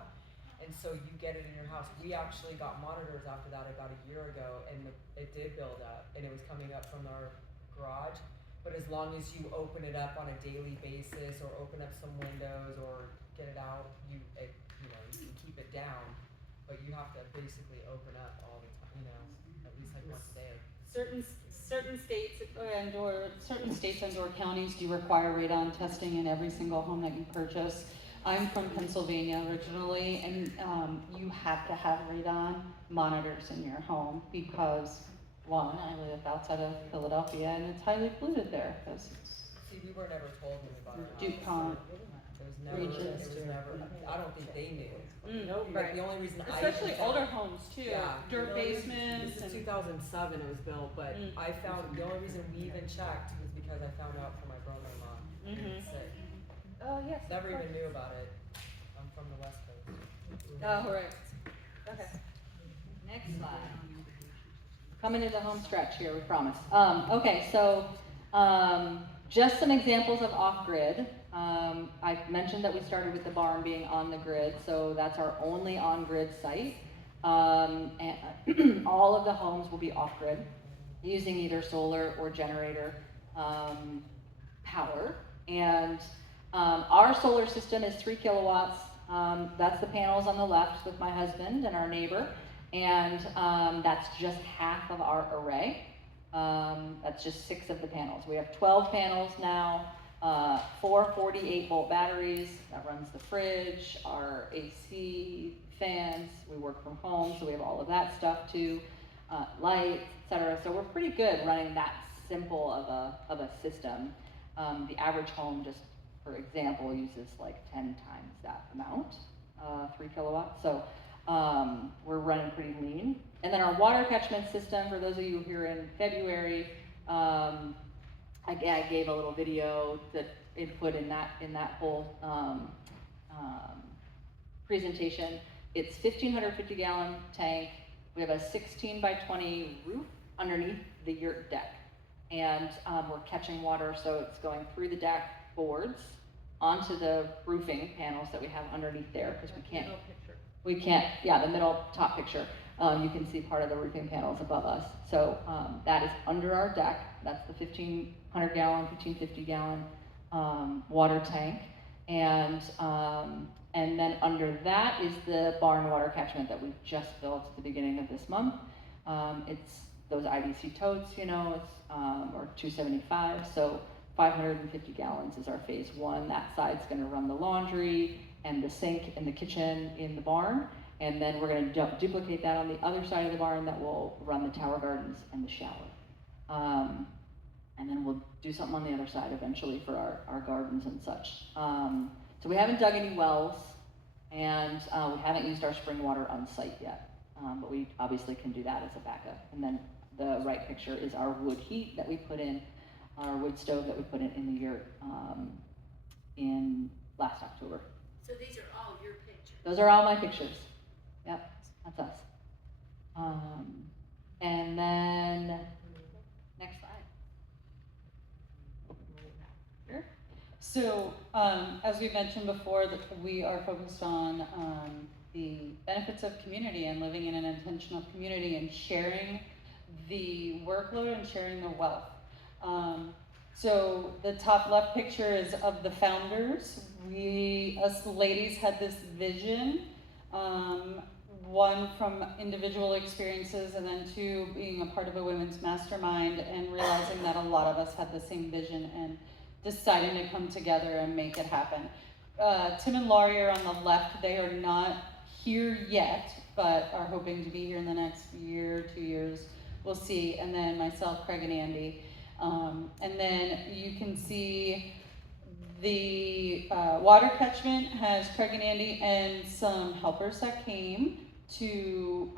And so you get it in your house. We actually got monitors after that about a year ago, and it did build up, and it was coming up from our garage. But as long as you open it up on a daily basis, or open up some windows, or get it out, you can keep it down. But you have to basically open up all the time, at least like once a day. Certain states and/or counties do require radon testing in every single home that you purchase. I'm from Pennsylvania originally, and you have to have radon monitors in your home because, one, I live outside of Philadelphia, and it's highly polluted there because it's See, we were never told when we bought our house. DuPont. It was never, I don't think they knew. Like, right. the only reason Especially older homes too, Yeah. dirt basements This and. is 2007 it was built, but I found, the only reason we even checked was because I found out from my brother-in-law. Mhm. Sick. Oh, yes. Never even knew about it. I'm from the West Coast. Oh, right. Okay. Next slide. Coming to the home stretch here, we promise. Okay, so just some examples of off-grid. I mentioned that we started with the barn being on the grid, so that's our only on-grid site. And all of the homes will be off-grid, using either solar or generator power. And our solar system is 3 kilowatts. That's the panels on the left with my husband and our neighbor. And that's just half of our array. That's just 6 of the panels. We have 12 panels now, 4 48-volt batteries that runs the fridge, our AC, fans. We work from home, so we have all of that stuff too, lights, etc. So we're pretty good running that simple of a system. The average home, just for example, uses like 10 times that amount, 3 kilowatts. So we're running pretty lean. And then our water catchment system, for those of you here in February, I gave a little video that input in that whole presentation. It's 1,550 gallon tank. We have a 16 by 20 roof underneath the yurt deck. And we're catching water, so it's going through the deck boards onto the roofing panels that we have underneath there, because we can't, yeah, the middle top picture. You can see part of the roofing panels above us. So that is under our deck. That's the 1,500 gallon, 1,550 gallon water tank. And then under that is the barn water catchment that we just built at the beginning of this month. It's those IBC totes, you know, it's, or 275, so 550 gallons is our phase one. That side's gonna run the laundry and the sink and the kitchen in the barn. And then we're gonna duplicate that on the other side of the barn that will run the tower gardens and the shower. And then we'll do something on the other side eventually for our gardens and such. So we haven't dug any wells, and we haven't used our spring water on site yet. But we obviously can do that as a backup. And then the right picture is our wood heat that we put in, our wood stove that we put in the yurt in last October. So these are all your pictures? Those are all my pictures. Yep, that's us. And then, next slide. Here. So, as we mentioned before, that we are focused on the benefits of community and living in an intentional community and sharing the workload and sharing the wealth. So the top left picture is of the founders. We, us ladies, had this vision, one from individual experiences, and then two, being a part of a women's mastermind and realizing that a lot of us had the same vision and deciding to come together and make it happen. Tim and Laurie are on the left. They are not here yet, but are hoping to be here in the next year, 2 years. We'll see. And then myself, Craig and Andy. And then you can see the water catchment has Craig and Andy and some helpers that came to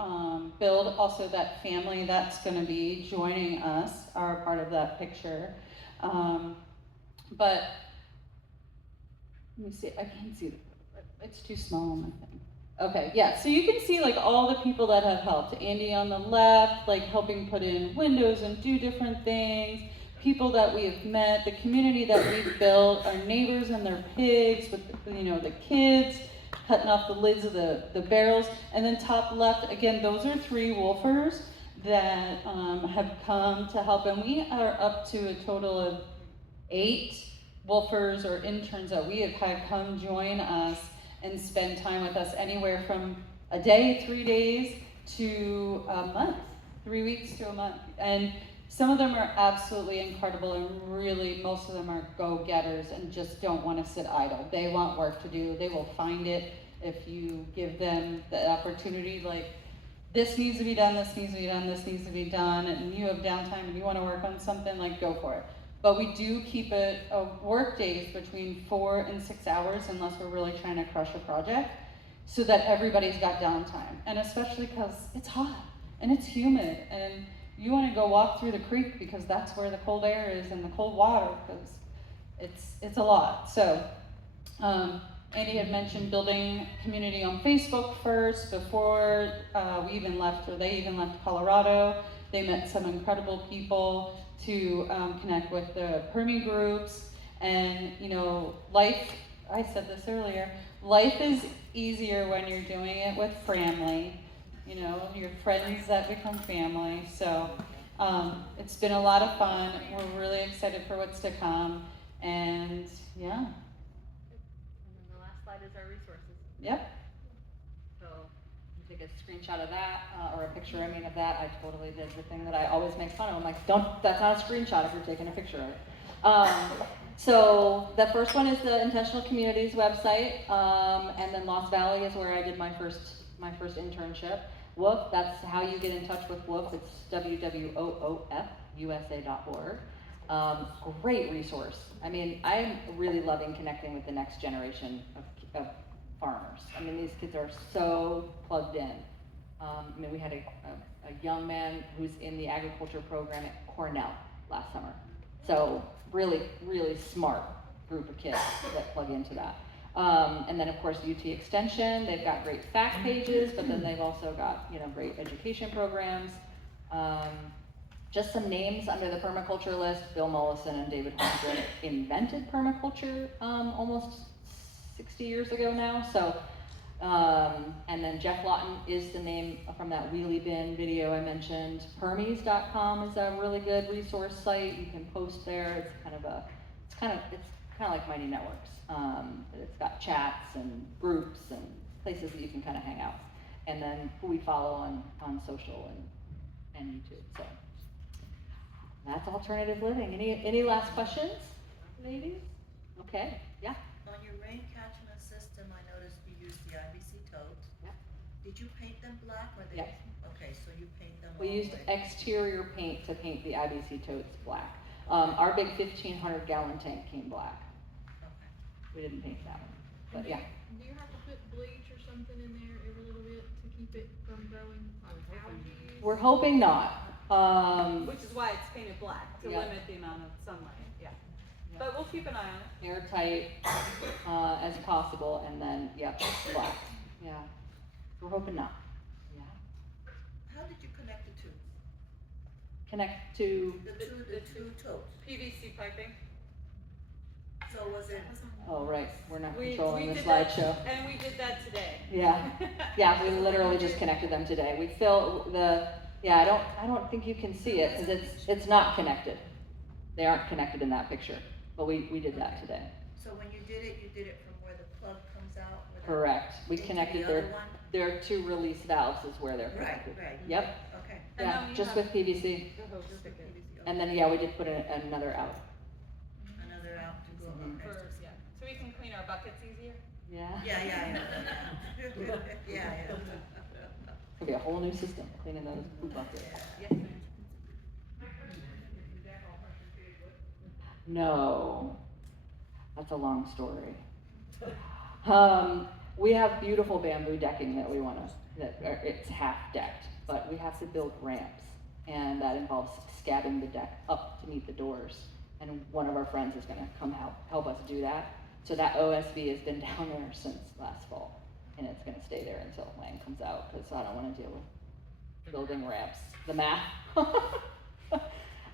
build. Also that family that's going to be joining us are part of that picture. But let me see, I can't see, it's too small on my thing. Okay, yeah, so you can see like all the people that have helped. Andy on the left, like helping put in windows and do different things. People that we have met, the community that we've built, our neighbors and their pigs with, you know, the kids, cutting off the lids of the barrels. And then top left, again, those are 3 wolfers that have come to help. And we are up to a total of 8 wolfers or interns that we have had come join us and spend time with us, anywhere from a day, 3 days, to a month, 3 weeks to a month. And some of them are absolutely incredible, and really most of them are go-getters and just don't want to sit idle. They want work to do. They will find it if you give them the opportunity, like, this needs to be done, this needs to be done, this needs to be done, and you have downtime and you want to work on something, like, go for it. But we do keep it work days between 4 and 6 hours, unless we're really trying to crush a project, so that everybody's got downtime. And especially because it's hot and it's humid, and you want to go walk through the creek because that's where the cold air is and the cold water, because it's a lot. So Andy had mentioned building community on Facebook first before we even left, or they even left Colorado. They met some incredible people to connect with the Permi groups. And, you know, life, I said this earlier, life is easier when you're doing it with family, you know, your friends that become family. So it's been a lot of fun. We're really excited for what's to come. And yeah. And then the last slide is our resources. Yep. So you take a screenshot of that, or a picture, of that. I totally did the thing that I always make fun of. I'm like, that's not a screenshot if you're taking a picture of it. So the first one is the Intentional Communities website, and then Lost Valley is where I did my first internship. WOOF, that's how you get in touch with WOOF. It's www.oofusa.org. Great resource. I'm really loving connecting with the next generation of farmers. These kids are so plugged in. We had a young man who's in the agriculture program at Cornell last summer. So really, really smart group of kids that plug into that. And then of course UT Extension, they've got great fact pages, but then they've also got, you know, great education programs. Just some names under the permaculture list: Bill Mollison and David Holmgren invented permaculture almost 60 years ago now. So, and then Jeff Lawton is the name from that wheelie bin video I mentioned. Permies.com is a really good resource site. You can post there. It's kind of like Mighty Networks. It's got chats and groups and places that you can kind of hang out. And then who we follow on social and YouTube. So that's alternative living. Any last questions, ladies? Okay, yeah. On your rain catchment system, I noticed you used the IBC totes. Yeah. Did you paint them black or they? Yes. Okay, so you paint them all We used the way. exterior paint to paint the IBC totes black. Our big 1,500 gallon tank came black. Okay. We didn't paint that one, but yeah. Do you have to put bleach or something in there every little bit to keep it from growing algae? We're hoping not. Which is why it's painted black, to Yeah. limit the amount of sunlight, yeah. But we'll keep an eye on it. Airtight as possible, and then, yeah, black. Yeah. We're hoping not. Yeah. How did you connect the two? Connect to, The two totes? PVC piping. So was it? oh, right, we're not We controlling the did that- slideshow. And we did that today. Yeah, yeah, we literally just connected them today. We fill yeah, I don't think you can see it because it's not connected. They aren't connected in that picture, but we did that today. So when you did it from where the plug comes out? where the- Correct. We into connected the other one? their two release valves is where they're Right, connected. right. Yep, Okay. And yeah, then we just have with PVC. the hose Just the ticket PVC, And okay. then, yeah, we did put another out. Another out to go, Mhm. okay. for, yeah, so we can clean our buckets easier. Yeah. Yeah. Yeah. Could be a whole new system, cleaning those poop buckets. Yes, ma'am. No, that's a long story. We have beautiful bamboo decking that we want to, it's half decked, but we have to build ramps, and that involves scabbing the deck up to meet the doors. And one of our friends is going to come help us do that. So that OSB has been down there since last fall, and it's going to stay there until land comes out, because I don't want to deal with building ramps. The math.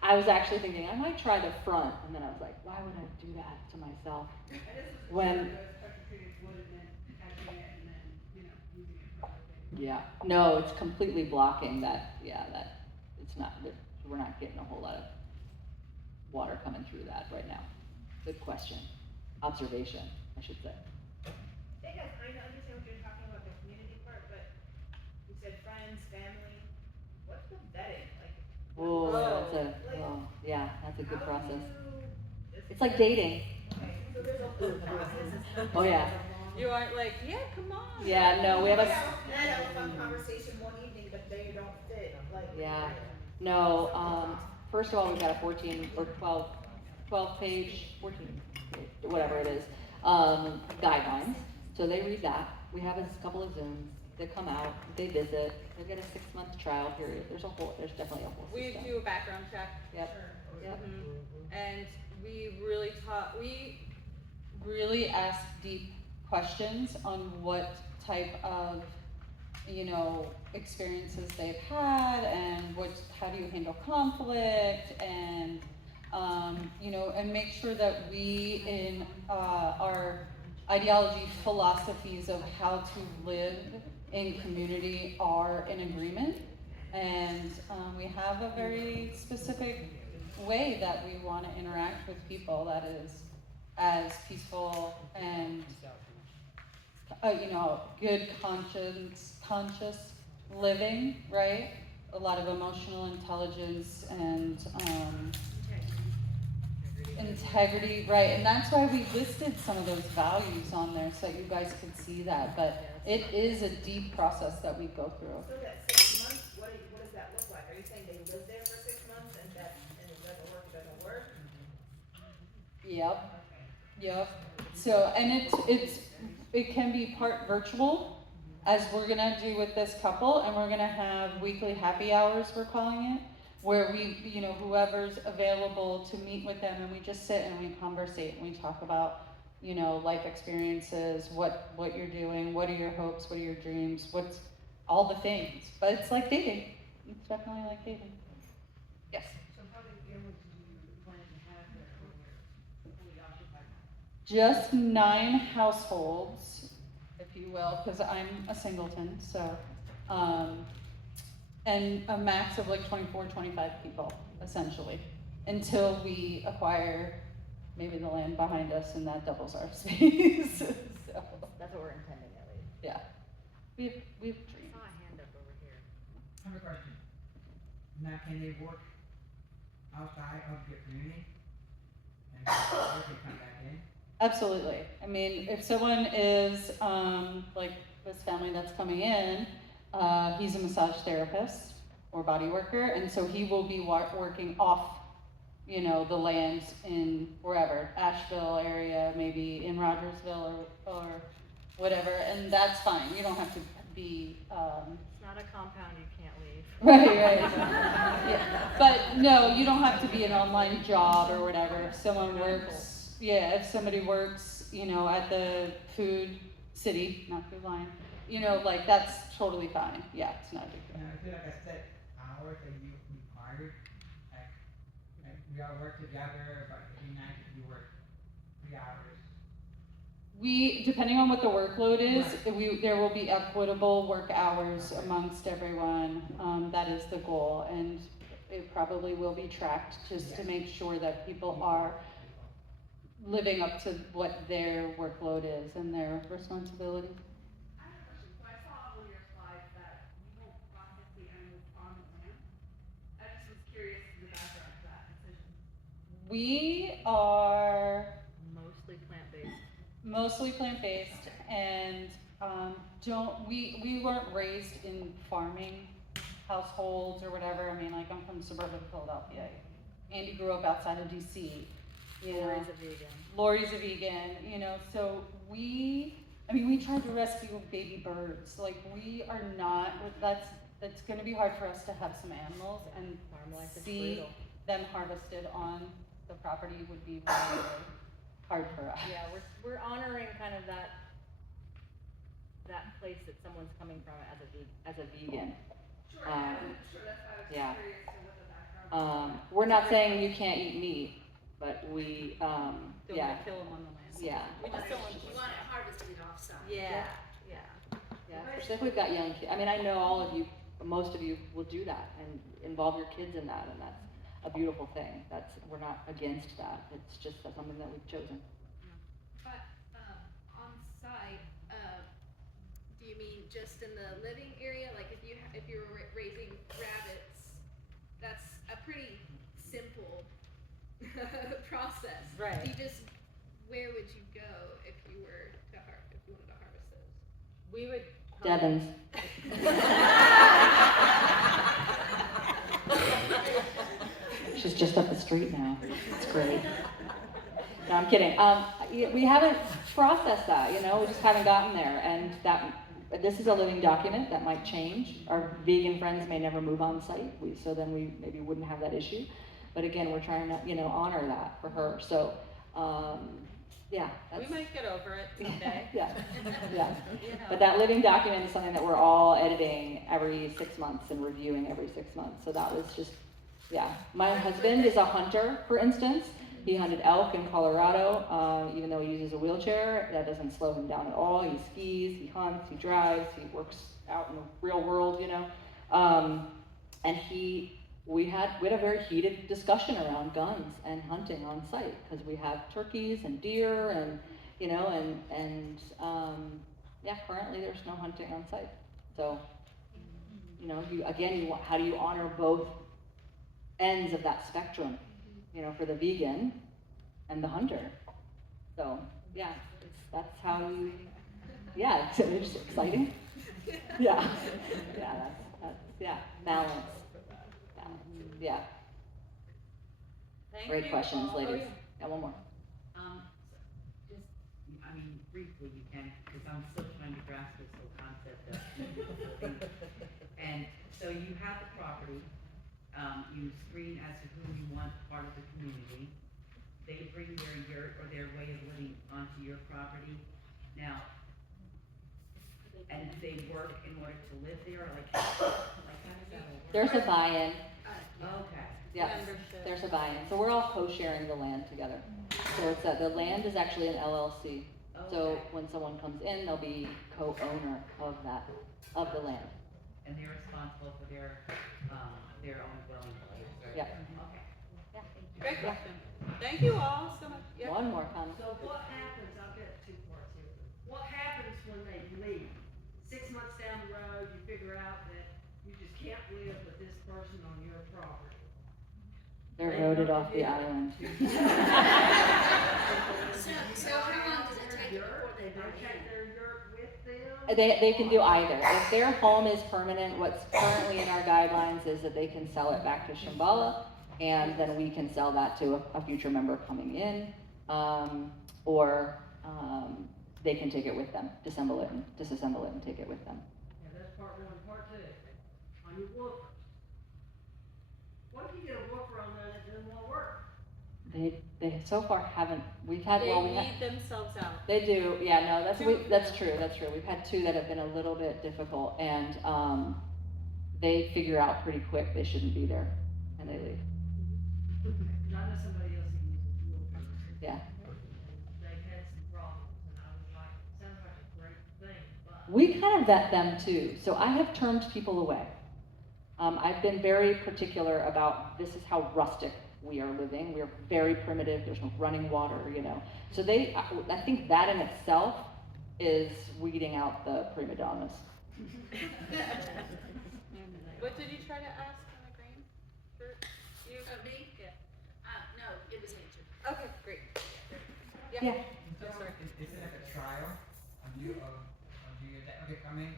I was actually thinking I might try the front, and then I was like, why would I do that to myself? When, yeah, no, it's completely blocking that, yeah, that, it's not, we're not getting a whole lot of water coming through that right now. Good question. Observation, I should say. I think I kind of understand what you're talking about, the community part, but you said friends, family. What's the vetting? Like, Oh, yeah, that's a good process. It's like dating. okay, so there's a whole process. It's not Oh, yeah. You aren't like, yeah, come on. Yeah, no, we have a, I have a fun conversation one evening, but they don't fit, like. yeah, no, first of all, we've got a 14 or 12 page, 14, whatever it is, guidelines. So they read that. We have a couple of Zooms. They come out, they visit, they get a 6-month trial period. There's definitely a whole We system. do a background check. Yep, yep. And we Really ask deep questions on what type of, experiences they've had, and how do you handle conflict, and and make sure that we in our ideology philosophies of how to live in community are in agreement, and we have a very specific way that we want to interact with people that is as peaceful and good conscious living, right? A lot of emotional intelligence and integrity, right? And that's why we listed some of those values on there so that you guys could see that. But it is a deep process that we go through. So that 6 months, what does that look like? Are you saying they live there for 6 months and it doesn't work? Yep. Yep. So, and it can be part virtual, as we're gonna do with this couple, and we're gonna have weekly happy hours, we're calling it, where we, whoever's available to meet with them, and we just sit and we conversate and we talk about you know, life experiences, what you're doing, what are your hopes, what are your dreams, what's all the things. But it's like dating. It's definitely like dating. Yes. So how many families do you plan to have there when you're fully occupied? Just 9 households, if you will, because I'm a singleton, so, and a max of like 24, 25 people, essentially, until we acquire maybe the land behind us and that doubles our space. So, That's what we're intending at least. yeah, we've dreamed. I saw a hand up over here. I have a question. Now, can they work outside of your community? And if they come back in? Absolutely. I mean, if someone is, like this family that's coming in, he's a massage therapist or body worker, and so he will be working off, you know, the lands in wherever, Asheville area, maybe in Rogersville or whatever, and that's fine. You don't have to be, It's not a compound you can't leave. right. Yeah. But no, you don't have to be an online job or whatever. If someone works, if somebody works, you know, at the food city, not Food Lion, you know, like that's totally fine. Yeah, it's not a big deal. Now, is there like a set hours that you require? Like we all work together, but every night you work 3 hours. We, depending on what the workload is, there will be equitable work hours amongst everyone. That is the goal, and it probably will be tracked just to make sure that people are living up to what their workload is and their responsibilities. I have a question. So I saw on your slides that you won't process the animals on the land. I just was curious to the background of that decision. We are Mostly plant-based. mostly plant-based, and we weren't raised in farming households or whatever. I mean, like I'm from suburban Philadelphia. Andy grew up outside of DC. You know, Lori's a vegan. Lori's a vegan, you know, so we tried to rescue baby birds. Like we are not, that's gonna be hard for us to have some animals and Farm life is see brutal. them harvested on the property would be really, really hard for us. Yeah, we're honoring kind of that place that someone's coming from as a vegan. Sure, I wasn't sure. That's why I was just Yeah. curious to what the background was. We're not saying you can't eat meat, but we, Don't yeah, wanna kill them on the land. yeah. We just don't want You want it harvested off-site. Yeah, especially if we've got young kids. I mean, I know all of you, most of you will do that and involve your kids in that, and that's a beautiful thing. We're not against that. It's just something that we've chosen. But, on site, do you mean just in the living area? Like if you were raising rabbits, that's a pretty simple process. Right. Where would you go if you wanted to harvest those? We would. Devon's. She's just up the street now. It's great. No, I'm kidding. We haven't processed that, you know, we just haven't gotten there, and this is a living document that might change. Our vegan friends may never move on site, so then we maybe wouldn't have that issue. But again, we're trying to, you know, honor that for her. So, yeah. We might get over it someday. Yeah. You know. But that living document is something that we're all editing every 6 months and reviewing every 6 months. So that was just, yeah. My husband is a hunter, for instance. He hunted elk in Colorado, even though he uses a wheelchair. That doesn't slow him down at all. He skis, he hunts, he drives, he works out in the real world, you know. And we had a very heated discussion around guns and hunting on site, because we have turkeys and deer and, you know, yeah, currently there's no hunting on site. So, you know, how do you honor both ends of that spectrum, you know, for the vegan and the hunter? So, yeah, that's how you, yeah, it's exciting. Yeah, balance. Yeah. Great questions, ladies. Yeah, one more. Briefly you can, because I'm still trying to grasp this whole concept of and so you have the property, you screen as to who you want part of the community. they bring their yurt or their way of living onto your property. Now, and they work in order to live there, like how does that work? There's a buy-in. Okay. Yeah, Membership. there's a buy-in. So we're all co-sharing the land together. So it's the land is actually an LLC. So Okay. when someone comes in, they'll be co-owner of the land. And they're responsible for their own dwelling place, right? Yeah. Okay. Yeah. Great question. Thank you all so much. Yeah. One more comment. So what happens, I've got two parts here. What happens when they leave? 6 months down the road, you figure out that you just can't live with this person on your property. They're voted off the island. So how long does it take before they They buy take in? their yurt with them? They can do either. If their home is permanent, what's currently in our guidelines is that they can sell it back to Shambhala, and then we can sell that to a future member coming in, or they can take it with them, disassemble it and take it with them. Yeah, that's part one. Part two, on your woofer. What if you get a woofer on there that doesn't want to work? They so far haven't. We've had They well, we weed had. themselves out. They do, yeah, no, that's Two- that's true, that's true. We've had two that have been a little bit difficult, and they figure out pretty quick they shouldn't be there, and they leave. Because I know somebody else who uses woofers. Yeah. They've had some problems, and I was like, sounds like a great thing, but. We kind of vet them too, so I have turned people away. I've been very particular about this is how rustic we are living. We are very primitive. There's no running water, you know. So I think that in itself is weeding out the prima donnas. What did you try to ask on the green? You? Me? Yeah. No, it was nature. Okay, great. Yeah. So is it like a trial? Do you okay, come in,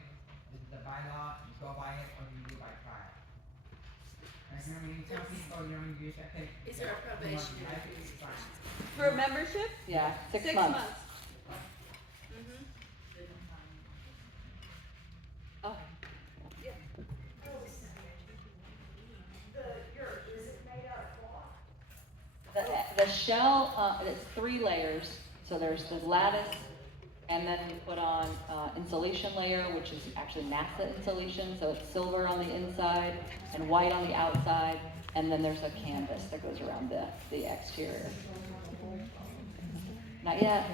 this is the bylaw, you go by it, or do you do by trial? Like, you know, when you tell people, you know, you say, hey. Is there a probationary I period? it's fine. For membership? Yeah, 6 6 months. Mm-hmm. Oh. The shell, it's 3 layers. So there's the lattice, and then we put on insulation layer, which is actually NASA insulation. So it's silver on the inside and white on the outside, and then there's a canvas that goes around the exterior. Not yet.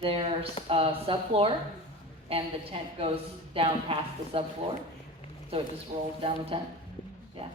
There's a subfloor, and the tent goes down past the subfloor, so it just rolls down the tent. Yeah.